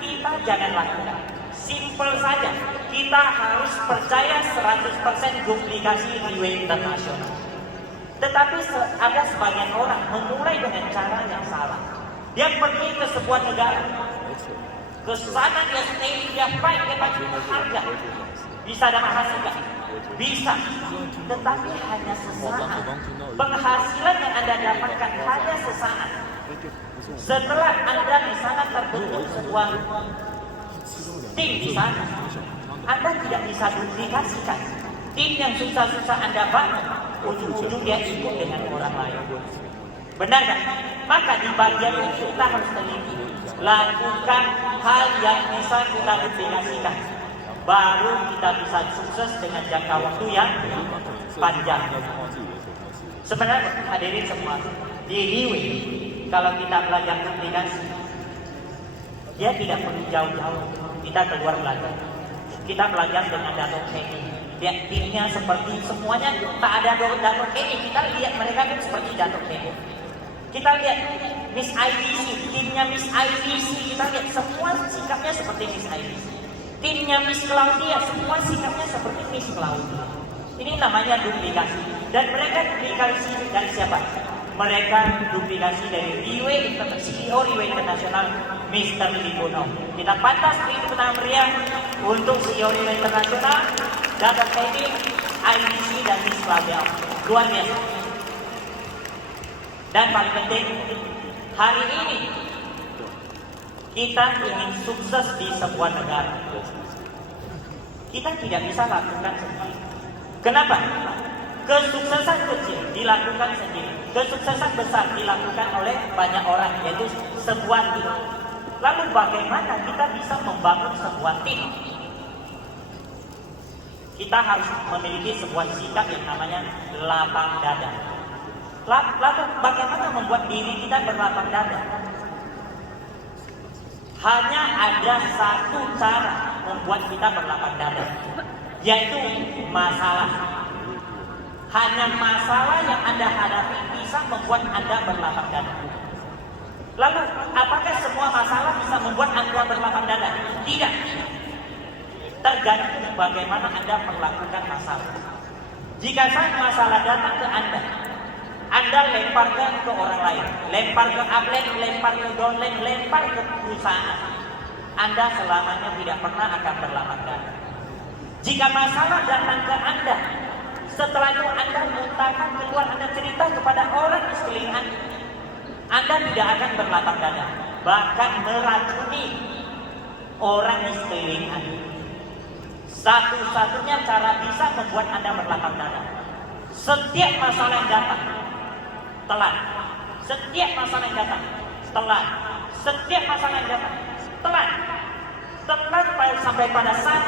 kita jangan lakukan. Simpel saja. Kita harus percaya 100% duplikasi Riwe Internasional. Tetapi ada sebagian orang memulai dengan cara yang salah. Dia pergi ke sebuah negara, ke sana dia stay, dia fight, dia bagi harga. Bisa dapat hasil gak? Bisa. Tetapi hanya sesaat. Penghasilan yang Anda dapatkan hanya sesaat. Setelah Anda di sana terbentuk sebuah tim di sana, Anda tidak bisa duplikasikan. Tim yang susah-susah Anda bangun, ujung-ujung dia ikut dengan orang lain. Benar kan? Maka di bagian ini kita harus teliti. Lakukan hal yang bisa kita duplikasikan. Baru kita bisa sukses dengan jangka waktu yang panjang. Sebenarnya hadirin semua, di Riwe, kalau kita belajar duplikasi, dia tidak perlu jauh-jauh. Kita keluar belajar. Kita belajar dengan Dato' Kenny. Dia timnya seperti semuanya tak ada Dato' Kenny. Kita lihat mereka kan seperti Dato' Kenny. Kita lihat Miss IDC, timnya Miss IDC, kita lihat semua sikapnya seperti Miss IDC. Timnya Miss Claudia, semua sikapnya seperti Miss Claudia. Ini namanya duplikasi. Dan mereka duplikasi dari siapa? Mereka duplikasi dari CEO Riwe Internasional, Mr. Lipono. Kita pantas beri tepuk meriah untuk CEO Riwe Internasional, Dato' Kenny, IDC, dan Miss Claudia. Luar biasa. Dan paling penting, hari ini kita ingin sukses di sebuah negara. Kita tidak bisa lakukan sendiri. Kenapa? Kesuksesan kecil dilakukan sendiri. Kesuksesan besar dilakukan oleh banyak orang, yaitu sebuah tim. Lalu bagaimana kita bisa membangun sebuah tim? Kita harus memiliki sebuah sikap yang namanya lapang dada. Lalu bagaimana membuat diri kita berlapang dada? Hanya ada satu cara membuat kita berlapang dada, yaitu masalah. Hanya masalah yang Anda hadapi bisa membuat Anda berlapang dada. Lalu, apakah semua masalah bisa membuat Anda berlapang dada? Tidak. Tergantung bagaimana Anda perlakukan masalah. Jika saat masalah datang ke Anda Anda lemparkan ke orang lain, lempar ke upline, lempar ke downline, lempar ke perusahaan. Anda selamanya tidak pernah akan berlapang dada. Jika masalah datang ke Anda, setelah itu Anda muntahkan keluar, Anda cerita kepada orang di sekeliling Anda tidak akan berlapang dada, bahkan meracuni orang di sekeliling Anda. Satu-satunya cara bisa membuat Anda berlapang dada, setiap masalah yang datang, telan. Setiap masalah yang datang, telan. Setiap masalah yang datang, telan. Telan sampai pada saat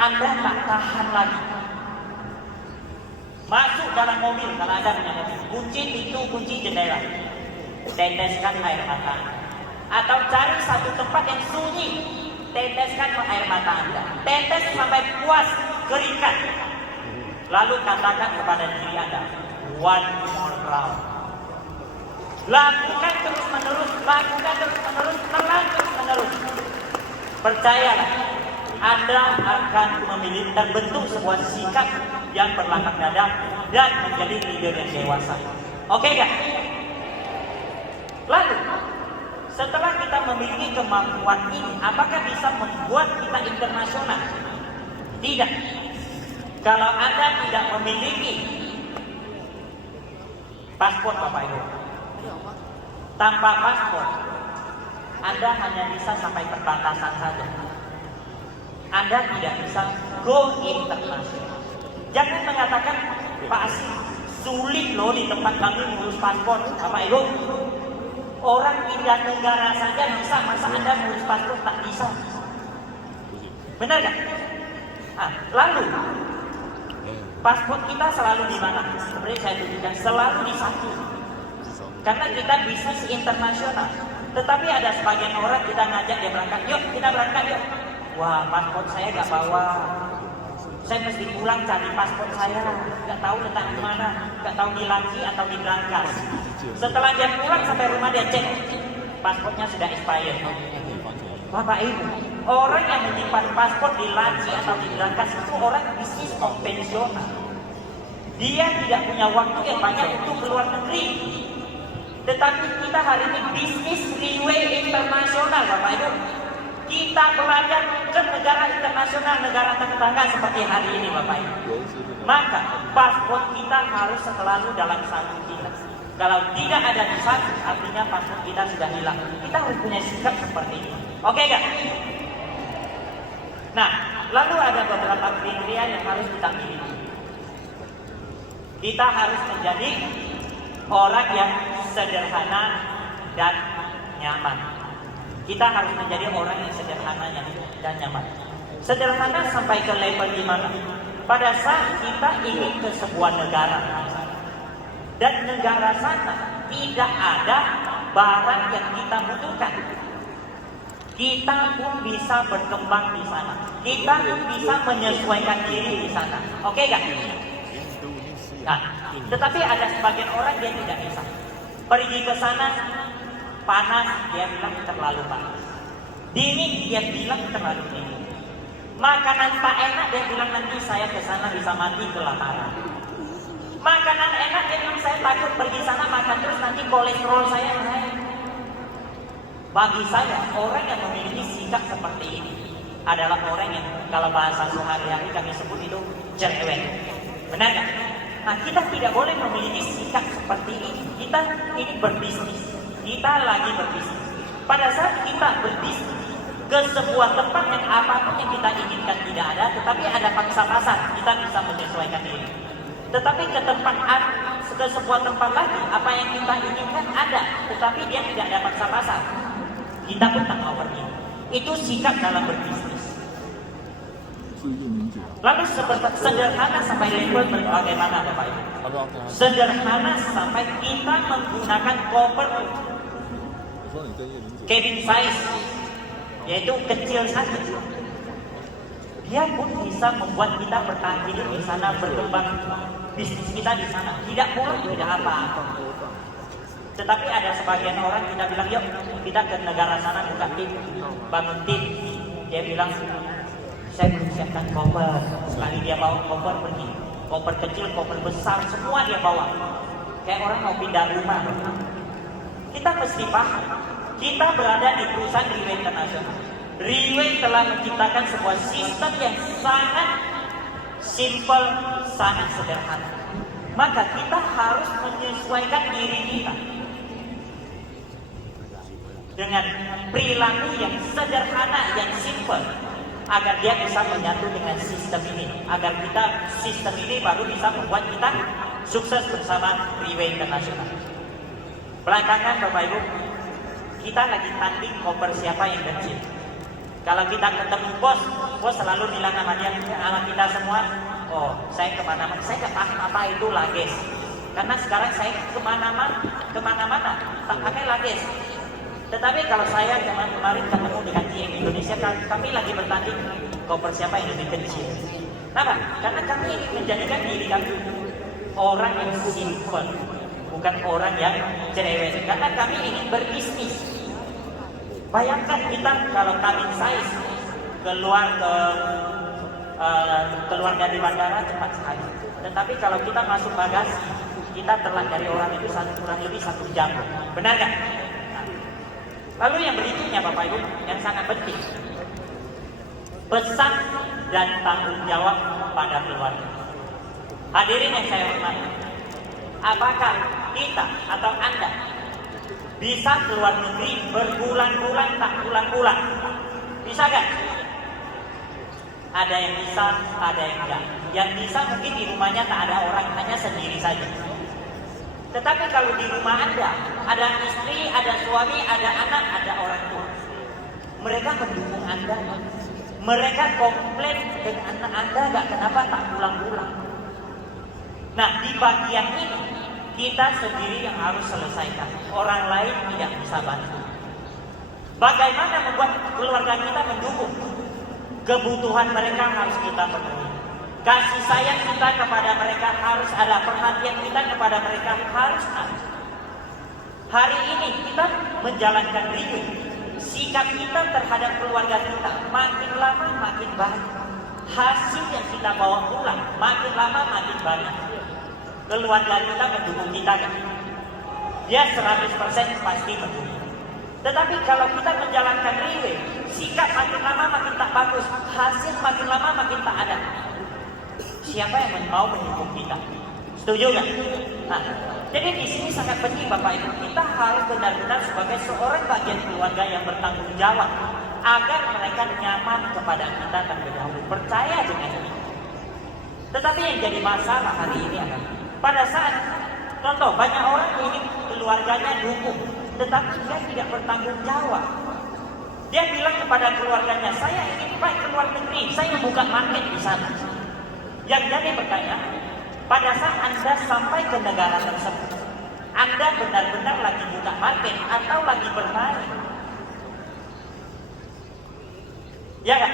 Anda tak tahan lagi. Masuk dalam mobil, kalau Anda punya mobil, kunci pintu, kunci jendela, teteskan air mata. Atau cari satu tempat yang sunyi, teteskan air mata Anda. Tetes sampai puas, keringkan. Lalu katakan kepada diri Anda, one more round. Lakukan terus menerus, telan terus menerus. Percayalah, Anda akan terbentuk sebuah sikap yang berlapang dada dan menjadi leader yang dewasa. Oke gak? Lalu, setelah kita memiliki kemampuan ini, apakah bisa membuat kita internasional? Tidak. Kalau Anda tidak memiliki paspor Bapak Ibu, tanpa paspor, Anda hanya bisa sampai perbatasan saja. Anda tidak bisa go internasional. Jangan mengatakan, Pak Asih, sulit loh di tempat kami ngurus paspor. Bapak Ibu, orang pindah negara saja bisa, masa Anda ngurus paspor tak bisa? Benar gak? Nah, lalu paspor kita selalu di mana? Seperti saya tunjukkan, selalu di satu. Karena kita bisnis internasional. Tetapi ada sebagian orang kita ngajak dia berangkat, yuk kita berangkat yuk. Wah, paspor saya gak bawa. Saya mesti pulang cari paspor saya, gak tahu letak di mana, gak tahu di laci atau di berangkas. Setelah dia pulang sampai rumah dia cek, paspornya sudah expired. Bapak Ibu, orang yang menyimpan paspor di laci atau di berangkas itu orang bisnis konvensional. Dia tidak punya waktu yang banyak untuk keluar negeri. Tetapi kita hari ini bisnis freeway internasional, Bapak Ibu. Kita belajar ke negara internasional, negara tetangga seperti hari ini, Bapak Ibu. Maka paspor kita harus selalu dalam satu kita. Kalau tidak ada di satu, artinya paspor kita sudah hilang. Kita harus punya sikap seperti ini. Oke gak? Nah, lalu ada beberapa kriteria yang harus kita miliki. Kita harus menjadi orang yang sederhana dan nyaman. Kita harus menjadi orang yang sederhana dan nyaman. Sederhana sampai ke level di mana? Pada saat kita ingin ke sebuah negara dan negara sana tidak ada barang yang kita butuhkan, kita pun bisa berkembang di sana. Kita pun bisa menyesuaikan diri di sana. Oke gak? Nah, tetapi ada sebagian orang dia tidak bisa. Pergi ke sana panas, dia bilang terlalu panas. Dingin, dia bilang terlalu dingin. Makanan tak enak, dia bilang nanti saya ke sana bisa mati kelaparan. Makanan enak, dia bilang saya takut pergi sana makan terus nanti kolesterol saya naik. Bagi saya, orang yang memiliki sikap seperti ini adalah orang yang kalau bahasa sehari-hari kami sebut itu cerewet. Benar gak? Nah, kita tidak boleh memiliki sikap seperti ini. Kita ini berbisnis. Kita lagi berbisnis. Pada saat kita berbisnis ke sebuah tempat yang apapun yang kita inginkan tidak ada, tetapi ada pangsa pasar, kita bisa menyesuaikan diri. Tetapi ke sebuah tempat lagi, apa yang kita inginkan ada, tetapi dia tidak ada pangsa pasar, kita pun tak mau pergi. Itu sikap dalam berbisnis. Lalu sederhana sampai level bagaimana Bapak Ibu? Sederhana sampai kita menggunakan koper cabin size, yaitu kecil saja. Dia pun bisa membuat kita bertahan hidup di sana, berkembang bisnis kita di sana. Tidak murah, tidak apa-apa. Tetapi ada sebagian orang kita bilang, yuk kita ke negara sana buka tim, bangun tim. Dia bilang, saya belum siapkan koper. Sekali dia bawa koper pergi, koper kecil, koper besar, semua dia bawa. kayak orang mau pindah rumah. Kita mesti paham, kita berada di perusahaan Riway Internasional. Riway telah menciptakan sebuah sistem yang sangat simple, sangat sederhana. Maka kita harus menyesuaikan diri kita dengan perilaku yang sederhana, yang simple, agar dia bisa menyatu dengan sistem ini, agar sistem ini baru bisa membuat kita sukses bersama Riway Internasional. Belakangan Bapak Ibu, kita lagi tanding koper siapa yang kecil. Kalau kita ketemu bos selalu bilang sama kita semua, oh saya kemana-mana, saya nggak paham apa itu luggage. Karena sekarang saya kemana-mana tak pakai luggage. Tetapi kalau saya kemarin ketemu dengan tim Indonesia, kami lagi bertanding koper siapa yang lebih kecil. Kenapa? Karena kami ingin menjadikan diri kami orang yang simple, bukan orang yang cerewet. Karena kami ingin berbisnis. Bayangkan kita kalau kami size keluar dari bandara cepat sekali. Tetapi kalau kita masuk bagasi, kita telat dari orang itu kurang lebih 1 jam. Benar kan? Lalu yang berikutnya Bapak Ibu, yang sangat penting, pesan dan tanggung jawab pada keluarga. Hadirin yang saya hormati, apakah kita atau Anda bisa keluar negeri berbulan-bulan tak pulang-pulang? Bisa kan? Ada yang bisa, ada yang enggak. Yang bisa mungkin di rumahnya tak ada orang, hanya sendiri saja. Tetapi kalau di rumah Anda, ada istri, ada suami, ada anak, ada orang tua, mereka mendukung Anda. Mereka komplain dengan anak Anda gak kenapa tak pulang-pulang. Nah, di bagian ini kita sendiri yang harus selesaikan. Orang lain tidak bisa bantu. Bagaimana membuat keluarga kita mendukung? Kebutuhan mereka harus kita penuhi. Kasih sayang kita kepada mereka harus ada, perhatian kita kepada mereka harus ada. Hari ini kita menjalankan Riway. Sikap kita terhadap keluarga kita makin lama makin baik. Hasil yang kita bawa pulang makin lama makin banyak. Keluarga kita mendukung kita kan? Dia 100% pasti mendukung. Tetapi kalau kita menjalankan Riway, sikap makin lama makin tak bagus, hasil makin lama makin tak ada. Siapa yang mau mendukung kita? Setuju nggak? Nah, jadi di sini sangat penting Bapak Ibu, kita harus benar-benar sebagai seorang bagian keluarga yang bertanggung jawab agar mereka nyaman kepada kita terlebih dahulu, percaya dengan ini. Tetapi yang jadi masalah hari ini adalah pada saat contoh banyak orang ingin keluarganya dukung, tetapi dia tidak bertanggung jawab. Dia bilang kepada keluarganya, saya ingin ke luar negeri, saya membuka market di sana. Yang jadi pertanyaan, pada saat Anda sampai ke negara tersebut, Anda benar-benar lagi buka market atau lagi bermain? Ya kan?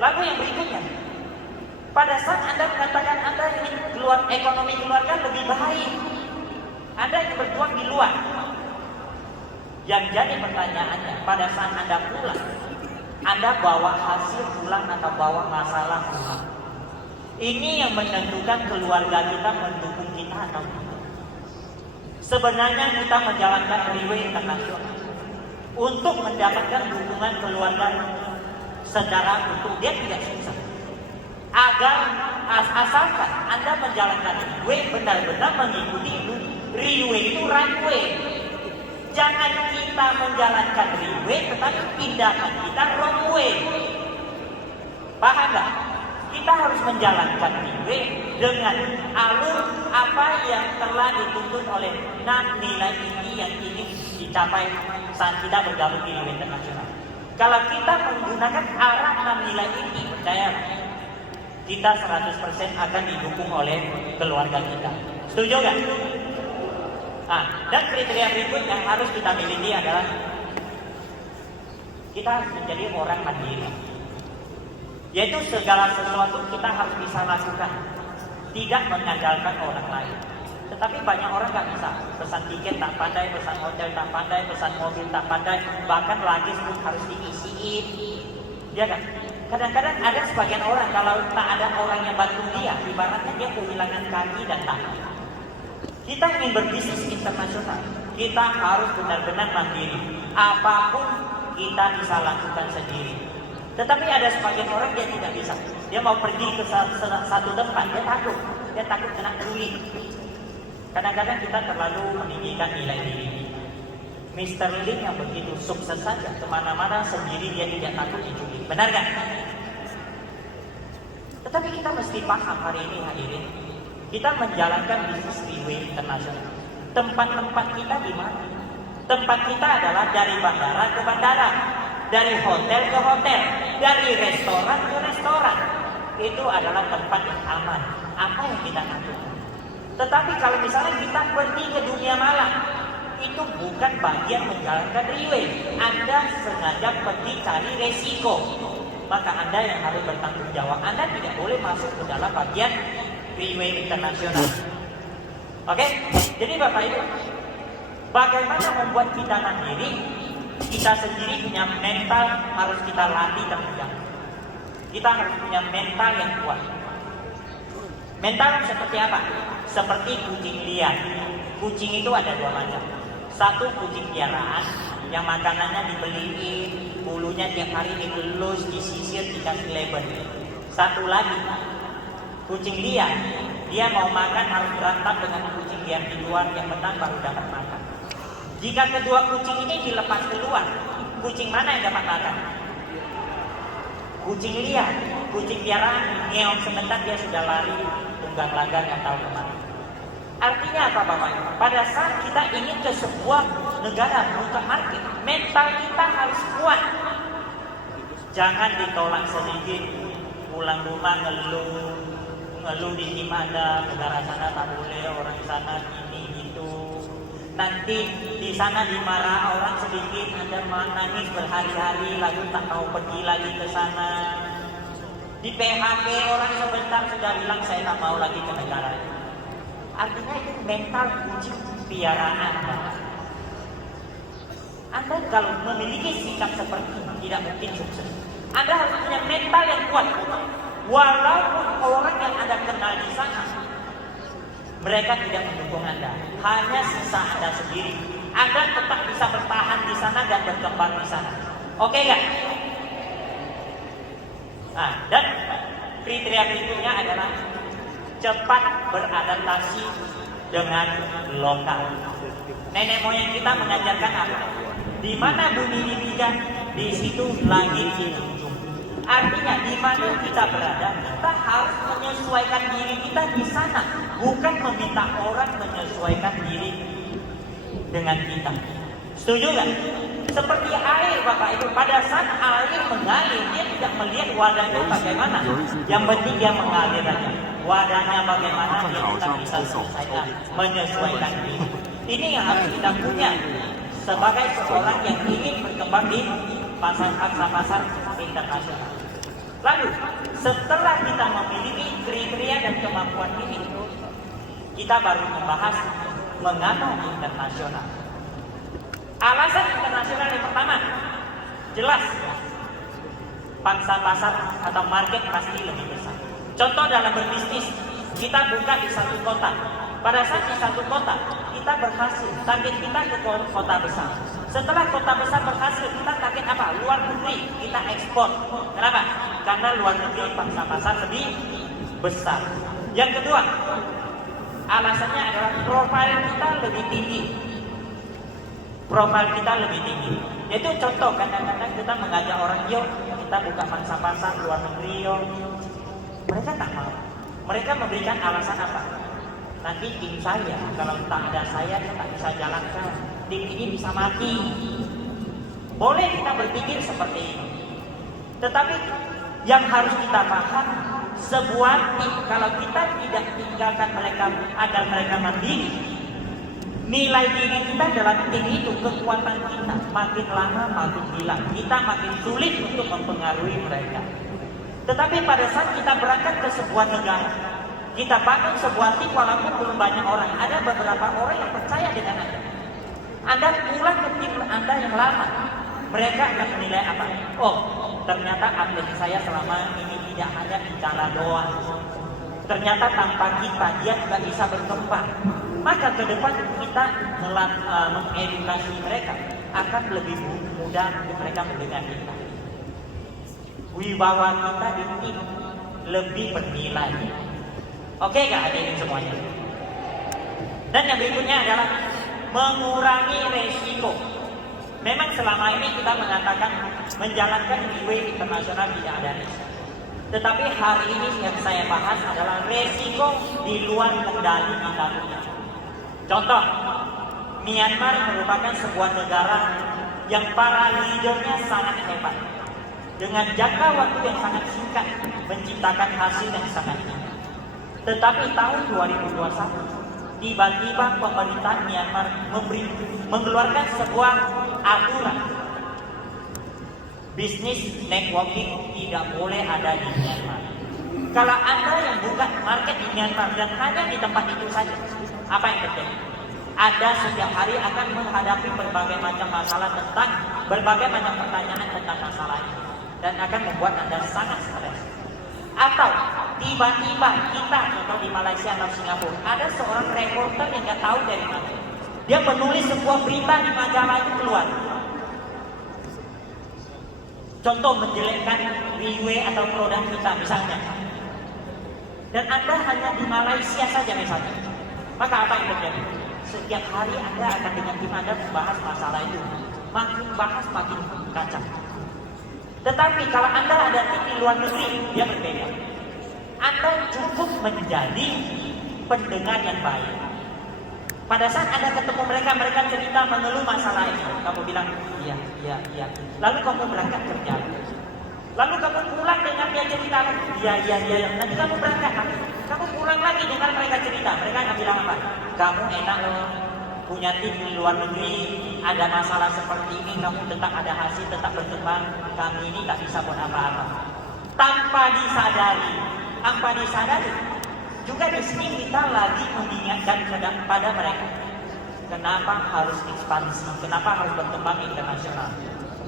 Lalu yang berikutnya, pada saat Anda mengatakan Anda ingin keluar ekonomi keluarga lebih baik, Anda ingin berjuang di luar. Yang jadi pertanyaannya, pada saat Anda pulang, Anda bawa hasil pulang atau bawa masalah pulang? Ini yang menentukan keluarga kita mendukung kita atau tidak. Sebenarnya kita menjalankan Riway Internasional untuk mendapatkan dukungan keluarga secara utuh, dia tidak susah. Agar asalkan Anda menjalankan Riway benar-benar mengikuti Riway itu runway. Jangan kita menjalankan Riway tetapi tindakan kita wrong way. Paham nggak? Kita harus menjalankan Riway dengan alur apa yang telah dituntut oleh 6 nilai inti yang ingin dicapai saat kita bergabung di Riway Internasional. Kalau kita menggunakan arah 6 nilai inti, percaya kita 100% akan didukung oleh keluarga kita. Setuju nggak? Nah, dan kriteria berikut yang harus kita miliki adalah kita harus menjadi orang mandiri. Yaitu segala sesuatu kita harus bisa lakukan, tidak mengandalkan orang lain. Tetapi banyak orang nggak bisa, pesan tiket tak pandai, pesan hotel tak pandai, pesan mobil tak pandai, bahkan luggage pun harus diisiin, ya kan? Kadang-kadang ada sebagian orang kalau tak ada orang yang bantu dia, ibaratnya dia kehilangan kaki dan tangan. Kita ingin berbisnis internasional, kita harus benar-benar mandiri. Apapun kita bisa lakukan sendiri. Tetapi ada sebagian orang dia tidak bisa. Dia mau pergi ke satu tempat, dia takut kena bully. Kadang-kadang kita terlalu meninggikan nilai diri. Mr. Lee yang begitu sukses saja kemana-mana sendiri, dia tidak takut diculik. Benar gak? Tetapi kita mesti paham hari ini hadirin, kita menjalankan bisnis freeway internasional. Tempat-tempat kita di mana? Tempat kita adalah dari bandara ke bandara, dari hotel ke hotel, dari restoran ke restoran. Itu adalah tempat yang aman. Apa yang kita lakukan? Tetapi kalau misalnya kita pergi ke dunia malam, itu bukan bagian menjalankan freeway. Anda sengaja pergi cari resiko, maka Anda yang harus bertanggung jawab. Anda tidak boleh masuk ke dalam bagian freeway internasional. Oke? Jadi Bapak Ibu, bagaimana membuat kita mandiri? Kita sendiri punya mental, harus kita latih terlebih dahulu. Kita harus punya mental yang kuat. Mental seperti apa? Seperti kucing liar. Kucing itu ada dua macam. Satu kucing piaraan yang makanannya dibeliin, bulunya tiap hari digelus, disisir, dikasih label. Satu lagi kucing liar, dia mau makan harus berantak dengan kucing liar di luar yang menang baru dapat makan. Jika kedua kucing ini dilepas keluar, kucing mana yang dapat makan? Kucing liar. Kucing piaraan ngeong sebentar dia sudah lari, tunggang langgang nggak tahu kemana. Artinya apa Bapak Ibu? Pada saat kita ingin ke sebuah negara buka market, mental kita harus kuat. Jangan ditolak sedikit, pulang rumah ngeluh di tim Anda, negara sana tak boleh, orang sana ini itu. Nanti di sana dimarah orang sedikit, Anda nangis berhari-hari, lalu tak mau pergi lagi ke sana. Di PHP orang sebentar sudah bilang saya tak mau lagi ke negara. Artinya itu mental kucing piaraan. Anda kalau memiliki sikap seperti ini tidak mungkin sukses. Anda harus punya mental yang kuat. Walaupun orang yang Anda kenal di sana, mereka tidak mendukung Anda, hanya sisa Anda sendiri. Anda tetap bisa bertahan di sana dan berkembang di sana. Oke nggak? Nah, dan kriteria berikutnya adalah cepat beradaptasi dengan lokal. Nenek moyang kita mengajarkan apa? Di mana bumi dipijak, di situ langit dijunjung. Artinya di mana kita berada, kita harus menyesuaikan diri kita di sana, bukan meminta orang menyesuaikan diri dengan kita. Setuju nggak? Seperti air Bapak Ibu, pada saat air mengalir, dia tidak melihat wadahnya bagaimana. Yang penting dia mengalir aja. Wadahnya bagaimana dia tetap bisa selesaikan, menyesuaikan diri. Ini yang harus kita punya sebagai seorang yang ingin berkembang di pasar internasional. Lalu setelah kita memiliki kriteria dan kemampuan ini, kita baru membahas mengapa internasional. Alasan internasional yang pertama, jelas pangsa pasar atau market pasti lebih besar. Contoh dalam berbisnis, kita buka di satu kota. Pada saat di satu kota, kita berhasil, target kita ke kota besar. Setelah kota besar berhasil, kita target apa? Luar negeri, kita ekspor. Kenapa? Karena luar negeri pangsa pasar lebih besar. Yang kedua, alasannya adalah profil kita lebih tinggi. Profil kita lebih tinggi. Itu contoh, kadang-kadang kita mengajak orang, yuk kita buka pangsa pasar luar negeri yuk. Mereka tak mau. Mereka memberikan alasan apa? Nanti tim saya, kalau tak ada saya tak bisa jalankan. Tim ini bisa mati. Boleh kita berpikir seperti ini. Tetapi yang harus kita paham, sebuah tim kalau kita tidak tinggalkan mereka agar mereka mandiri, nilai diri kita dalam tim itu, kekuatan kita makin lama makin hilang. Kita makin sulit untuk mempengaruhi mereka. Tetapi pada saat kita berangkat ke sebuah negara, kita bangun sebuah tim walaupun belum banyak orang, ada beberapa orang yang percaya dengan Anda. Anda pulang ke tim Anda yang lama, mereka akan menilai apa? Oh, ternyata atlet saya selama ini tidak hanya bicara doang. Ternyata tanpa kita dia tidak bisa berkembang. maka ke depan kita mengedukasi mereka akan lebih mudah mereka mendengar kita. Wibawa kita di tim lebih bernilai. Oke gak hadirin semuanya? Dan yang berikutnya adalah mengurangi resiko. Memang selama ini kita mengatakan menjalankan giveaway internasional tidak ada resiko. Tetapi hari ini yang saya bahas adalah resiko di luar kendali kita punya. Contoh, Myanmar merupakan sebuah negara yang para leadernya sangat hebat. Dengan jangka waktu yang sangat singkat menciptakan hasil yang sangat tinggi. Tetapi tahun 2021 tiba-tiba pemerintah Myanmar mengeluarkan sebuah aturan bisnis networking tidak boleh ada di Myanmar. Kalau Anda yang buka market di Myanmar dan hanya di tempat itu saja, apa yang terjadi? Anda setiap hari akan menghadapi berbagai macam masalah tentang berbagai macam pertanyaan tentang masalah ini dan akan membuat Anda sangat stres. Atau tiba-tiba kita contoh di Malaysia atau Singapura ada seorang reporter yang nggak tahu dari mana dia menulis sebuah berita di majalah itu keluar. Contoh menjelekkan giveaway atau produk kita misalnya. Dan Anda hanya di Malaysia saja misalnya. Maka apa yang terjadi? Setiap hari Anda akan dengan tim Anda membahas masalah itu. Makin bahas makin kacau. Tetapi kalau Anda ada tim di luar negeri, dia berbeda. Anda cukup menjadi pendengar yang baik. Pada saat Anda ketemu mereka cerita mengeluh masalah ini. Kamu bilang, iya. Lalu kamu berangkat kerja. Lalu kamu pulang dengan dia cerita lagi. Iya. Nanti kamu berangkat lagi. Kamu pulang lagi dengan mereka cerita. Mereka akan bilang apa? Kamu enak loh. Punya tim di luar negeri. Ada masalah seperti ini. Kamu tetap ada hasil, tetap berkembang. Kami ini tak bisa buat apa-apa. Tanpa disadari. Juga di sini kita lagi mengingatkan kepada mereka. Kenapa harus ekspansi? Kenapa harus berkembang internasional?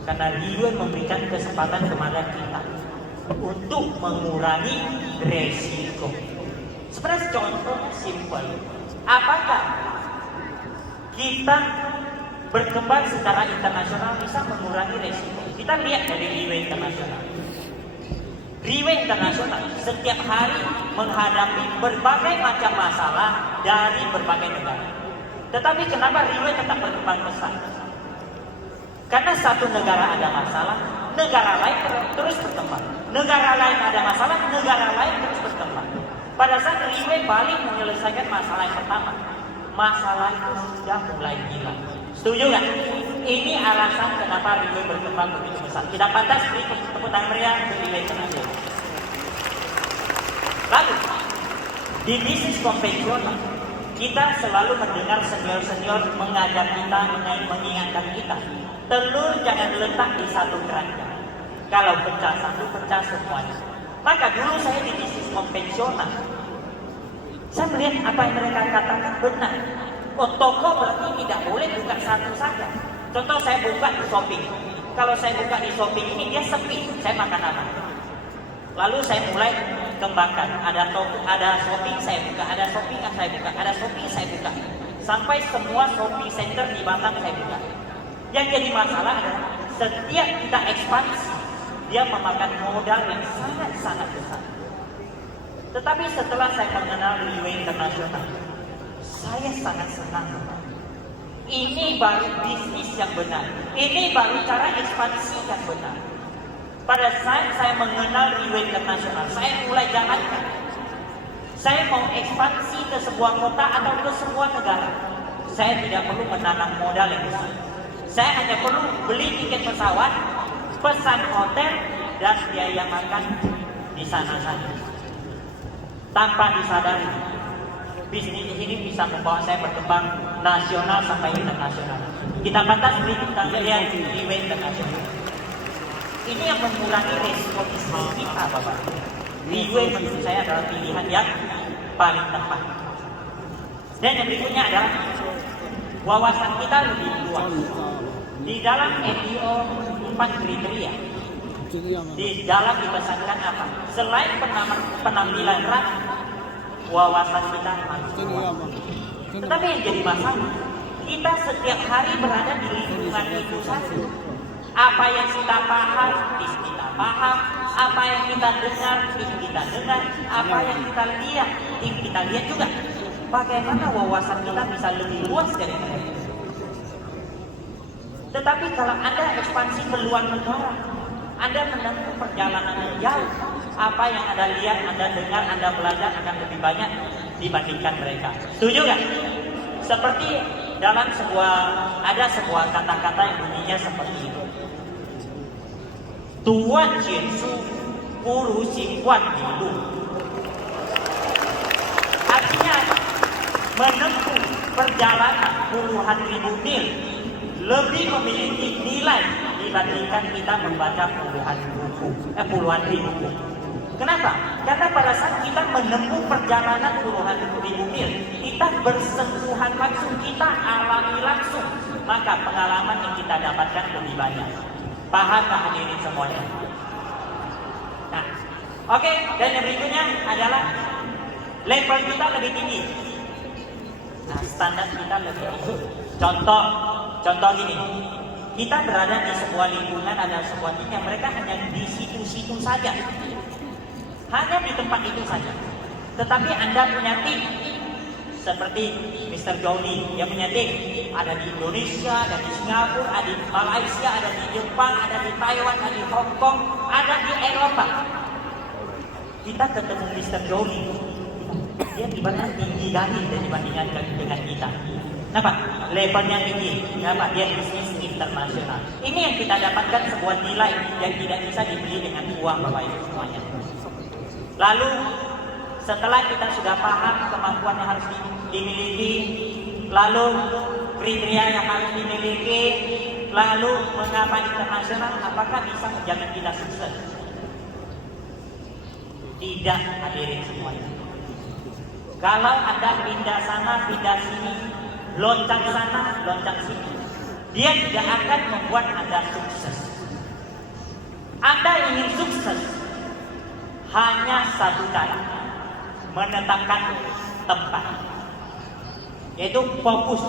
Karena Liwe memberikan kesempatan kepada kita untuk mengurangi resiko. Sebenarnya contohnya simpel. Apakah kita berkembang secara internasional bisa mengurangi resiko? Kita lihat dari Liwe internasional. Liwe internasional setiap hari menghadapi berbagai macam masalah dari berbagai negara. Tetapi kenapa Liwe tetap berkembang besar? Karena satu negara ada masalah, negara lain terus berkembang. Negara lain ada masalah, negara lain terus berkembang. Pada saat Liwe balik menyelesaikan masalah yang pertama, masalah itu sudah mulai hilang. Setuju kan? Ini alasan kenapa Liwe berkembang begitu besar. Tidak pantas beri tepuk tangan meriah untuk Liwe internasional. Lalu di bisnis konvensional kita selalu mendengar senior-senior mengajar kita, mengingatkan kita, telur jangan letak di satu keranjang. Kalau pecah satu, pecah semuanya. Maka dulu saya di bisnis konvensional, saya melihat apa yang mereka katakan benar. Oh, toko berarti tidak boleh buka satu saja. Contoh saya buka di shopping. Kalau saya buka di shopping ini dia sepi, saya makan apa? Lalu saya mulai kembangkan. Ada shopping saya buka, ada shopping saya buka, ada shopping saya buka. Sampai semua shopping center di Batam saya buka. Yang jadi masalah adalah setiap kita ekspansi, dia memakan modal yang sangat-sangat besar. Tetapi setelah saya mengenal Liwe internasional, saya sangat senang. Ini baru bisnis yang benar. Ini baru cara ekspansi yang benar. Pada saat saya mengenal Liwe internasional, saya mulai jalankan. Saya mau ekspansi ke sebuah kota atau ke sebuah negara. Saya tidak perlu menanam modal yang besar. Saya hanya perlu beli tiket pesawat, pesan hotel, dan biaya makan di sana saja. Tanpa disadari, bisnis ini bisa membawa saya berkembang nasional sampai internasional. Kita pantas beli kita lihat Liwe internasional. Ini yang mengurangi resiko bisnis kita, Bapak. Liwe menurut saya adalah pilihan yang paling tepat. Dan yang berikutnya adalah wawasan kita lebih luas. Di dalam MBO 4 kriteria, di dalam dipesankan apa? Selain penampilan rapi, wawasan kita harus luas. Tetapi yang jadi masalah, kita setiap hari berada di lingkungan itu saja. Apa yang kita paham, tim kita paham. Apa yang kita dengar, tim kita dengar. Apa yang kita lihat, tim kita lihat juga. Bagaimana wawasan kita bisa lebih luas dari mereka? Tetapi kalau Anda ekspansi ke luar negara, Anda menempuh perjalanan yang jauh. Apa yang Anda lihat, Anda dengar, Anda belajar akan lebih banyak dibandingkan mereka. Setuju nggak? Seperti dalam ada sebuah kata-kata yang bunyinya seperti itu. Tuan Yesu Guru Simpuan Hidu. Artinya apa? Menempuh perjalanan puluhan ribu mil lebih memiliki nilai dibandingkan kita membaca puluhan ribu buku. Kenapa? Karena pada saat kita menempuh perjalanan puluhan ribu mil, kita bersentuhan langsung, kita alami langsung, maka pengalaman yang kita dapatkan lebih banyak. Paham tak hadirin semuanya? Nah, oke, dan yang berikutnya adalah level kita lebih tinggi. Nah, standar kita lebih tinggi. Contoh gini, kita berada di sebuah lingkungan, ada sebuah tim yang mereka hanya di situ-situ saja. Hanya di tempat itu saja. Tetapi Anda punya tim seperti Mr. Johnny yang punya tim ada di Indonesia, ada di Singapura, ada di Malaysia, ada di Jepang, ada di Taiwan, ada di Hong Kong, ada di Eropa. Kita ketemu Mr. Johnny, dia ibaratnya tinggi kali dibandingkan dengan kita. Kenapa? Levelnya tinggi. Kenapa? Dia bisnis internasional. Ini yang kita dapatkan sebuah nilai yang tidak bisa dibeli dengan uang Bapak Ibu semuanya. Lalu setelah kita sudah paham kemampuan yang harus dimiliki, lalu kriteria yang harus dimiliki, lalu mengapa internasional, apakah bisa menjamin kita sukses? Tidak, hadirin semuanya. Kalau Anda pindah sana, pindah sini, loncat sana, loncat sini, dia tidak akan membuat Anda sukses. Anda ingin sukses, hanya satu cara, menetapkan tempat, yaitu fokus.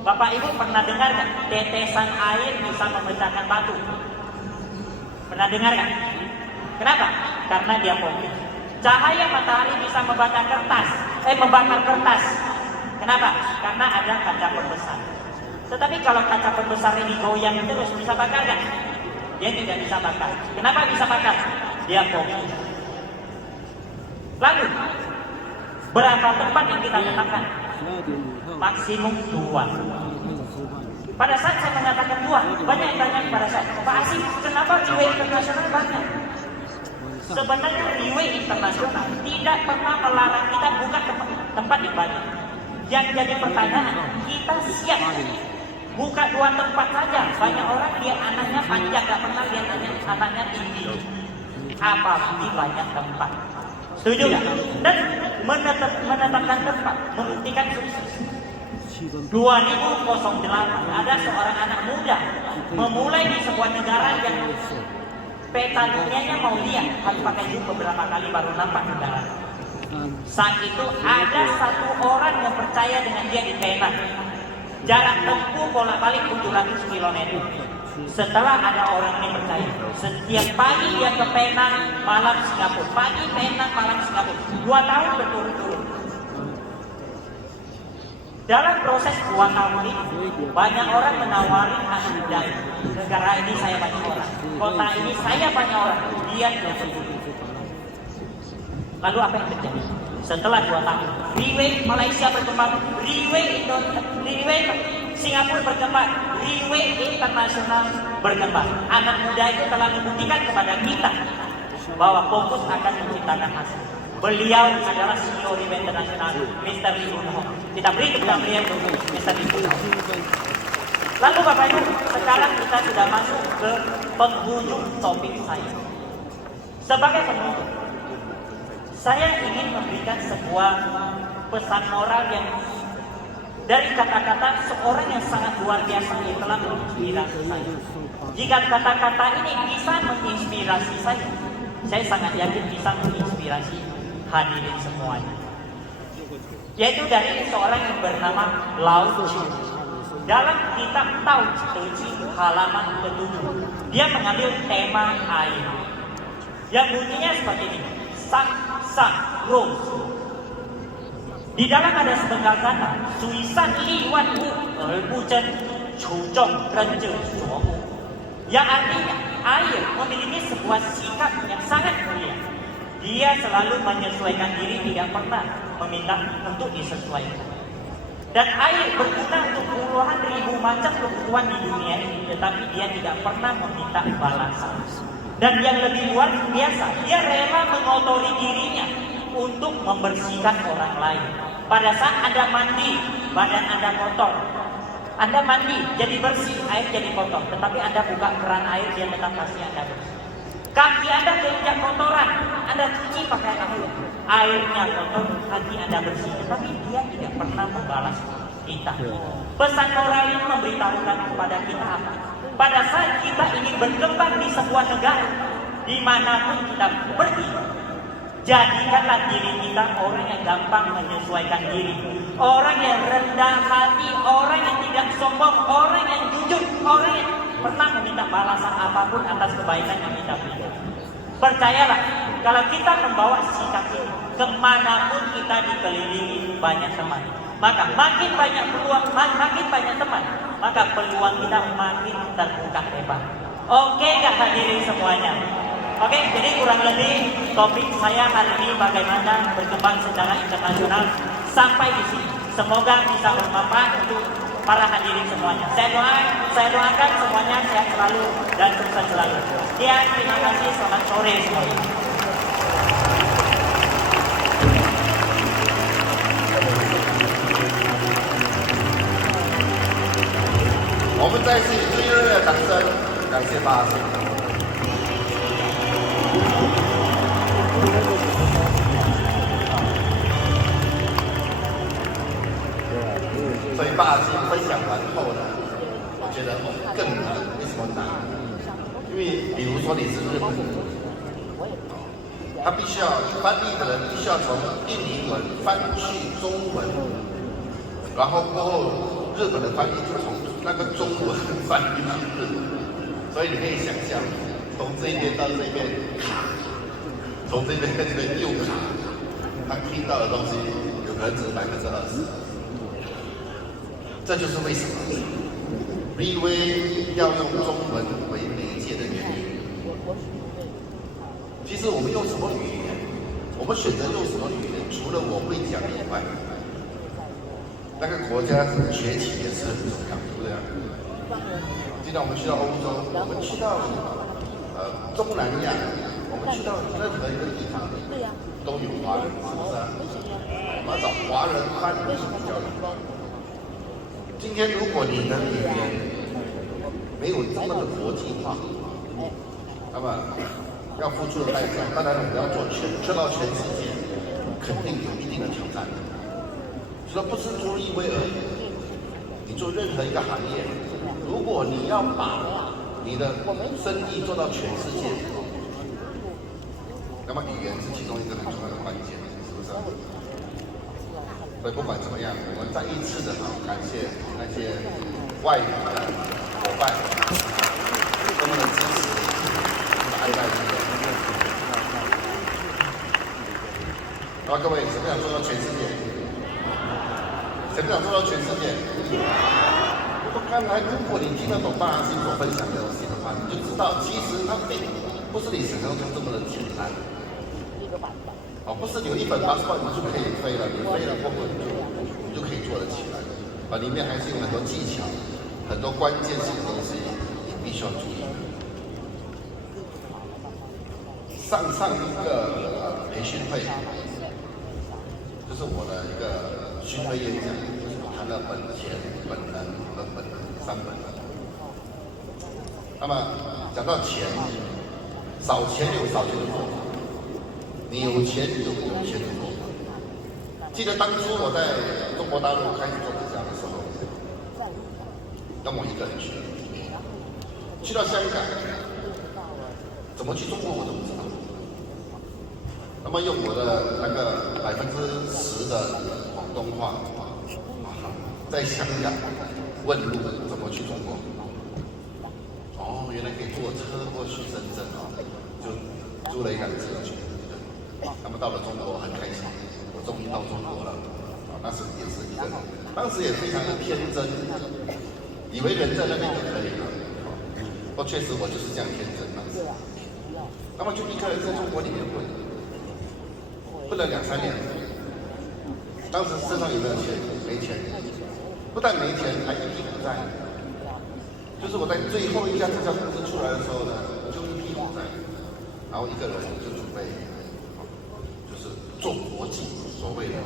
Bapak Ibu pernah dengar nggak tetesan air bisa memecahkan batu? Pernah dengar nggak? Kenapa? Karena dia fokus. Cahaya matahari bisa membakar kertas. Kenapa? Karena ada kaca pembesar. Tetapi kalau kaca pembesar ini goyang terus, bisa bakar nggak? Dia tidak bisa bakar. Kenapa bisa bakar? Dia fokus. Lalu, berapa tempat yang kita tetapkan? Maksimum 2. Pada saat saya mengatakan 2, banyak yang tanya kepada saya, Pak Asif, kenapa Riway Internasional banyak? Sebenarnya Riway Internasional tidak pernah melarang kita buka tempat yang banyak. Yang jadi pertanyaan, kita siap buka 2 tempat saja. Banyak orang lihat anaknya panjang, gak pernah lihat anaknya tinggi. Apalagi banyak tempat. Setuju nggak? Dan menetapkan tempat, membuktikan sukses. 2008 ada seorang anak muda memulai di sebuah negara yang peta dunianya mau lihat, harus pakai zoom beberapa kali baru nampak negara. Saat itu ada 1 orang yang percaya dengan dia di Penang. Jarak tempuh bolak-balik 700 km. Setelah ada orang ini percaya, setiap pagi dia ke Penang, malam Singapura. Pagi Penang, malam Singapura. 2 tahun berturut-turut. Dalam proses 2 tahun ini, banyak orang menawari anak muda. Negara ini saya banyak orang, kota ini saya banyak orang. Dia tidak setuju. Lalu apa yang terjadi? Setelah 2 tahun, Riway Malaysia berkembang, Riway Singapura berkembang, Riway Internasional berkembang. Anak muda itu telah membuktikan kepada kita bahwa fokus akan menciptakan hasil. Beliau adalah CEO Riway Internasional, Mr. Lee Boon Hong. Kita beri tepuk tangan untuk Mr. Lee Boon Hong. Lalu Bapak Ibu, sekarang kita sudah masuk ke penghujung topik saya. Sebagai penutup, saya ingin memberikan sebuah pesan moral yang dari kata-kata seorang yang sangat luar biasa yang telah menginspirasi saya. Jika kata-kata ini bisa menginspirasi saya sangat yakin bisa menginspirasi hadirin semuanya. yaitu dari seorang yang bernama Lao Tzu. Dalam kitab Tao Te Ching halaman ke-7, dia mengambil tema air yang bunyinya seperti ini: sak sak ro. Di dalam ada sepenggal kata sui san li wan wu bu chen chu zhong ren zhe suo, yang artinya air memiliki sebuah sikap yang sangat mulia. Dia selalu menyesuaikan diri, tidak pernah meminta untuk disesuaikan. Dan air berguna untuk puluhan ribu macam kebutuhan di dunia ini, tetapi dia tidak pernah meminta balasan. Dan yang lebih luar biasa, dia rela mengotori dirinya untuk membersihkan orang lain. Pada saat Anda mandi, badan Anda kotor. Anda mandi, jadi bersih, air jadi kotor. Tetapi Anda buka keran air, dia tetap pasti Anda bersih. Kaki Anda keinjak kotoran, Anda cuci pakai air. Airnya kotor, kaki Anda bersih. Tetapi dia tidak pernah membalas kita. Pesan moral ini memberitahukan kepada kita apa? Pada saat kita ingin berkembang di sebuah negara, dimanapun kita pergi, jadikanlah diri kita orang yang gampang menyesuaikan diri, orang yang rendah hati, orang yang tidak sombong, orang yang jujur, orang yang pernah meminta balasan apapun atas kebaikan yang kita berikan. Percayalah, kalau kita membawa sikap ini, kemanapun kita dikelilingi banyak teman, maka makin banyak peluang, makin banyak teman, maka peluang kita makin terbuka lebar. Oke nggak hadirin semuanya? Oke, jadi kurang lebih topik saya hari ini bagaimana berkembang secara internasional sampai di sini. Semoga bisa bermanfaat untuk para hadirin semuanya. Saya doakan semuanya sehat selalu dan sukses selalu. Sekian, terima kasih, selamat sore semuanya. 我们再次以最热烈的掌声，感谢巴士。所以巴士分享完后呢，我觉得更难。为什么难？因为比如说你是日本人，他必须要翻译的人必须要从印尼文翻去中文，然后过后日本的翻译就从那个中文翻译去日文，所以你可以想象，从这边到这边卡，从这边到这边又卡，他听到的东西有可能只是20%。这就是为什么 VV 要用中文为媒介的原因。其实我们用什么语言，我们选择用什么语言，除了我会讲以外，那个国家崛起也是很重要，对不对？既然我们去到欧洲，我们去到东南亚，我们去到任何一个地方，都有华人，是不是啊？我们要找华人翻译比较容易。今天如果你的语言没有这么的国际化，那么要付出的代价，当然我们要做到全世界，肯定有一定的挑战。所以不是做一位而已，你做任何一个行业，如果你要把你的生意做到全世界，那么语言是其中一个很重要的关键，是不是？所以不管怎么样，我们再一次的感谢那些外语的伙伴，他们的支持，他们的爱戴之类。好，各位，谁不想做到全世界？谁不想做到全世界？我刚才，如果你听得懂巴拉星所分享的东西的话，你就知道，其实它并不是你想象中这么的简单。哦，不是有一本passport你就可以飞了，你飞了过后你就可以做得起来。里面还是有很多技巧，很多关键性的东西你必须要注意。上一个培训会，就是我的一个巡回演讲，谈了本钱、本能和本能3本。那么讲到钱，少钱有少钱的做法。你有钱有钱的做法。记得当初我在中国大陆开始做指甲的时候，跟我一个人去到香港，怎么去中国我都不知道。那么用我的那个10%的东话，在香港问路怎么去中国。哦，原来可以坐车过去深圳啊，就租了一辆车去。那么到了中国很开心，我终于到中国了。啊，那时也是一个，当时也非常的天真，以为人在那边就可以了。不过确实我就是这样天真当时。那么就一个人在中国里面混了2-3年。当时身上有没有钱？没钱，不但没钱，还一屁股债。就是我在最后一家这家公司出来的时候呢，就一屁股债，然后一个人就准备，就是做国际，所谓的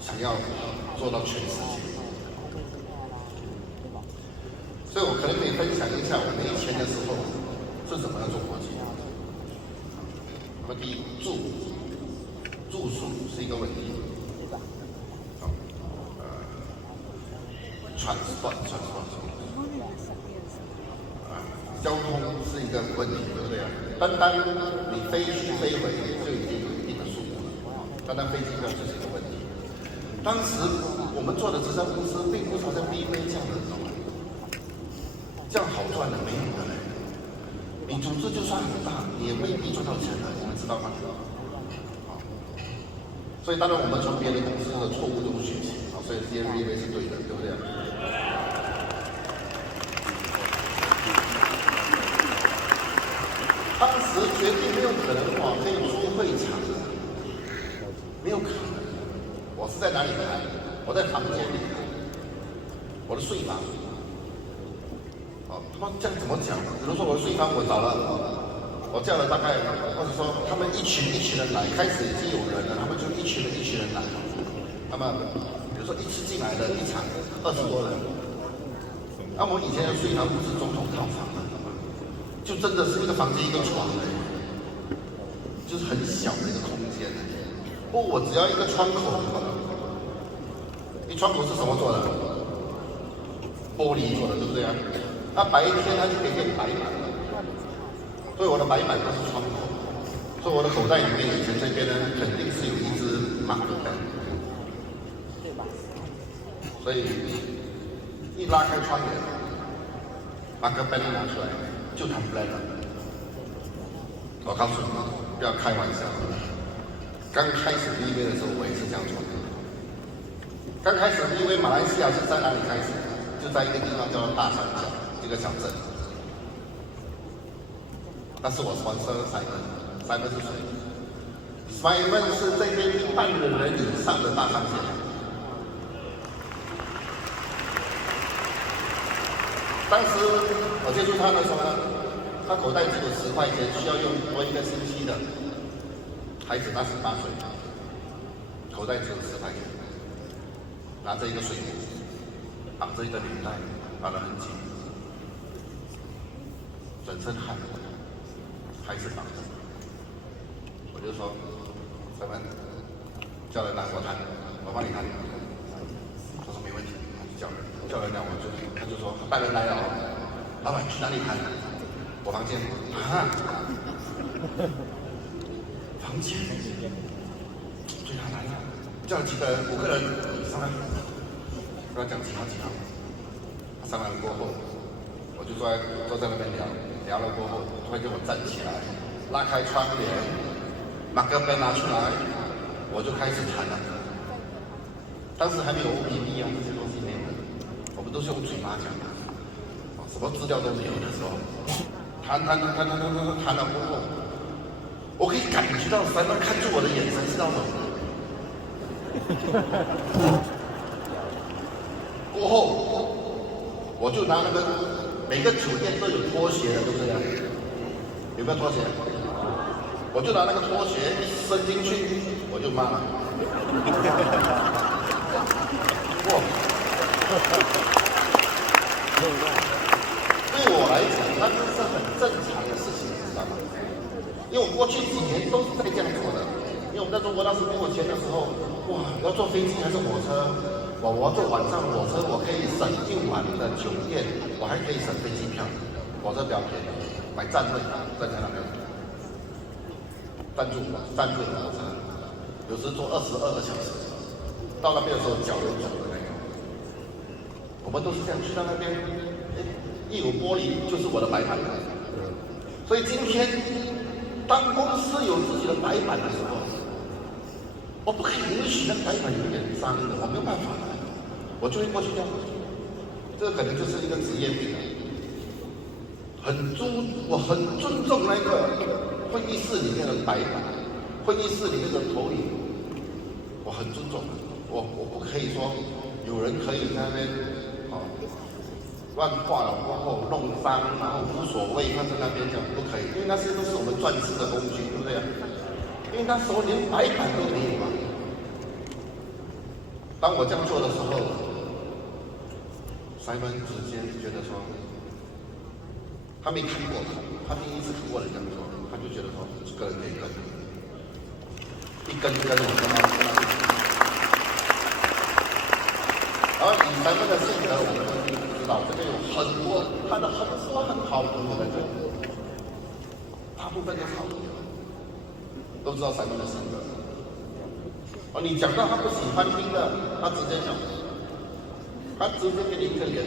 想要做到全世界。所以我可能可以分享一下我没钱的时候是怎么样做国际的。那么第一，住宿是一个问题。transport，交通是一个问题，对不对啊？单你飞去飞回就已经有一定的数目了，单飞机票就是一个问题。当时我们做的直销公司并不是好像 BV 这样的，这样好赚的没有的嘞。你组织就算很大，你也未必赚到钱的，你们知道吗？所以当然我们从别的公司的错误中学习，所以 BV 是对的，对不对？当时绝对没有可能可以租会场，没有可能。我是在哪里开？我在房间里开，我的睡房。他们这样怎么讲？比如说我的睡房，我叫了大概，或者说他们一群人来，开始已经有人了，他们就一群人来。那么比如说一次进来的一场20多人，那我以前的睡房不是总统套房的。就真的是一个房间一个床的，就是很小的一个空间。不过我只要一个窗口就好了。一窗口是什么做的？玻璃做的，对不对啊？那白天它就可以变白板了。所以我的白板都是窗口。所以我的口袋里面以前这边呢，肯定是有一支马克杯。所以一拉开窗帘，马克杯拿出来。就谈不来了。我告诉你，不要开玩笑。刚开始BV的时候，我也是这样做的。刚开始BV马来西亚是在哪里开始？就在一个地方叫做大三角，这个小镇。那是我sponsor Simon 是谁 ？Simon 是这边1半的人以上的大商家。当时我接触他的时候呢，他口袋只有10块钱，需要用多1个星期的。孩子他18岁，口袋只有10块钱，拿着一个水壶，绑着一个领带，绑得很紧，整身汗，还是绑着。我就说，咱们叫人来我谈，我帮你谈。他说没问题，叫人来他就说带人来了，老板去哪里谈？我房间啊，房间，对他来了，叫了几个人，5个人上来，跟他讲几号。他上来了过后，我就坐在那边聊了过后，突然间我站起来，拉开窗帘，马克杯拿出来，我就开始谈了。当时还没有 OPP 啊，这些东西没有的。我们都是用嘴巴讲的，什么资料都没有的时候，谈了过后，我可以感觉到Simon看住我的眼神是那种。过后，我就拿那个每个酒店都有拖鞋的，对不对啊？有没有拖鞋？我就拿那个拖鞋一伸进去，我就骂了。哇！对我来讲，那这是很正常的事情，你知道吗？因为我过去几年都是在这样做的。因为我们在中国当时没有钱的时候，哇，要坐飞机还是火车？我要坐晚上火车，我可以省1晚的酒店，我还可以省飞机票。火车比较便宜，买站位，站在那边，站住火车，有时坐22个小时。到那边的时候脚有肿的那个。我们都是这样去到那边，一有玻璃就是我的白板。所以今天，当公司有自己的白板的时候，我不可以允许那个白板有点脏的，我没有办法，我就会过去掉。这个可能就是一个职业病。我很尊重那个会议室里面的白板，会议室里面的投影，我很尊重。我不可以说有人可以在那边乱画了过后弄脏，然后无所谓，他在那边讲不可以，因为那些都是我们赚吃的工具，对不对？因为那时候连白板都没有嘛。当我这样做的时候，Simon 直接觉得说，他没看过，他第一次看过人这样做，他就觉得说这个人可以跟，一跟我跟他。然后以Simon的性格，我们就知道这边有很多他的很多很好的朋友在这里，大部分都是好朋友，都知道Simon的性格。你讲到他不喜欢听的，他直接讲，他直接给你一个脸，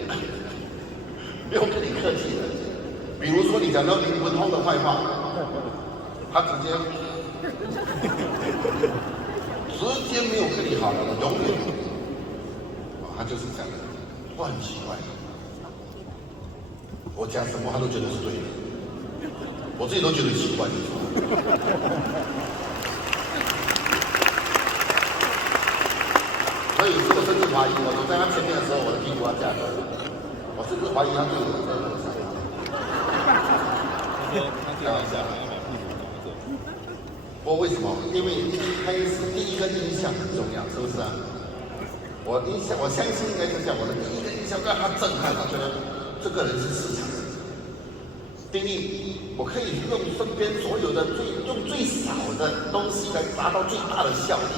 没有跟你客气的。比如说你讲到林文通的坏话，他直接没有跟你好了，永远。他就是这样的，我很奇怪。我讲什么他都觉得是对的，我自己都觉得奇怪。所以有时我甚至怀疑，我走在他前面的时候，我的屁股要架着，我甚至怀疑他对我的这个。开玩笑。不过为什么？因为一开始第一个印象很重要，是不是啊？我相信应该是这样。我的第一个印象让他震撼，他觉得这个人是市场。第一，我可以用身边所有的用最少的东西来达到最大的效益。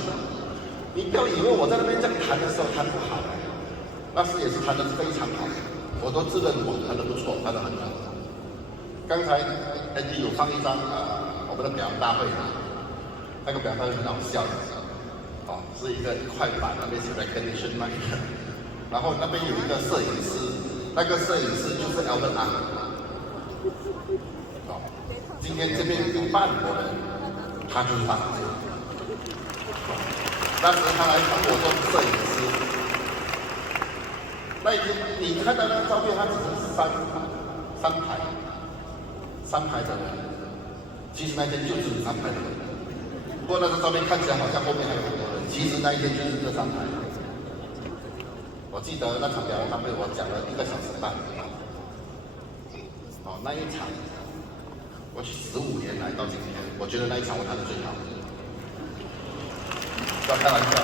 你不要以为我在那边这样谈的时候谈不好，那时也是谈得非常好，我都自认我谈得不错，谈得很好。刚才 Andy 有放一张我们的表扬大会，那个表扬大会很好笑的。是一块板，那边写的 condition mic， 然后那边有一个摄影师，那个摄影师就是 Albert Ang。今天这边一半的人，他就是他。当时他来帮我做摄影师，那已经你看到那个照片，他只是三排的人，其实那天就只有3排的人。不过那个照片看起来好像后面还有很多人，其实那一天就是这3排。我记得那场表演大会，我讲了1个小时半。那一场，我15年来到今天，我觉得那一场我谈的最好。不要开玩笑。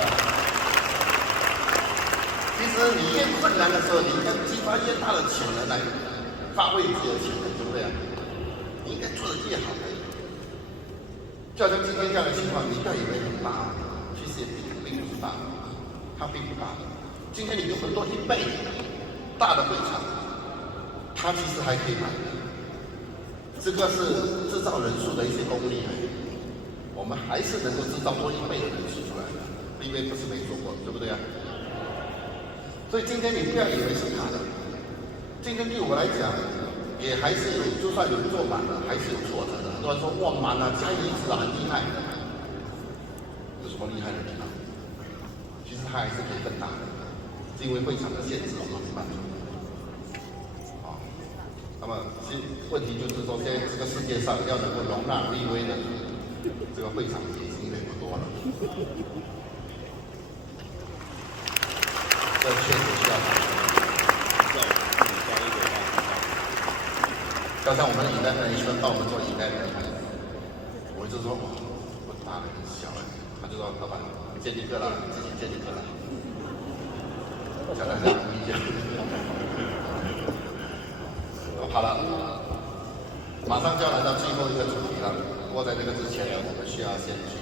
其实你越困难的时候，你应该激发越大的潜能来发挥自己的潜能，对不对？你应该做的越好。就好像今天这样的情况，你不要以为很大，其实也并不是大，它并不大。今天你有很多1倍大的会场，它其实还可以买。这个是制造人数的一些功力，我们还是能够制造多1倍的人数出来的，因为不是没做过，对不对啊？所以今天你不要以为是大的，今天对我来讲，也还是有，就算有做满了，还是有挫折的。很多人说哇满了加椅子很厉害，有什么厉害的地方？其实它还是可以更大的，是因为会场的限制，我们没办法。那么其实问题就是说，现在这个世界上要能够容纳立威的这个会场已经有点不多了，这确实需要改善。就像我们的event management帮我们做event management，我就说哇，我大的很小哎，他就说老板建几个了，自己建几个了，讲大家理解。好了，马上就要来到最后一个主题了。不过在这个之前呢，我们需要先去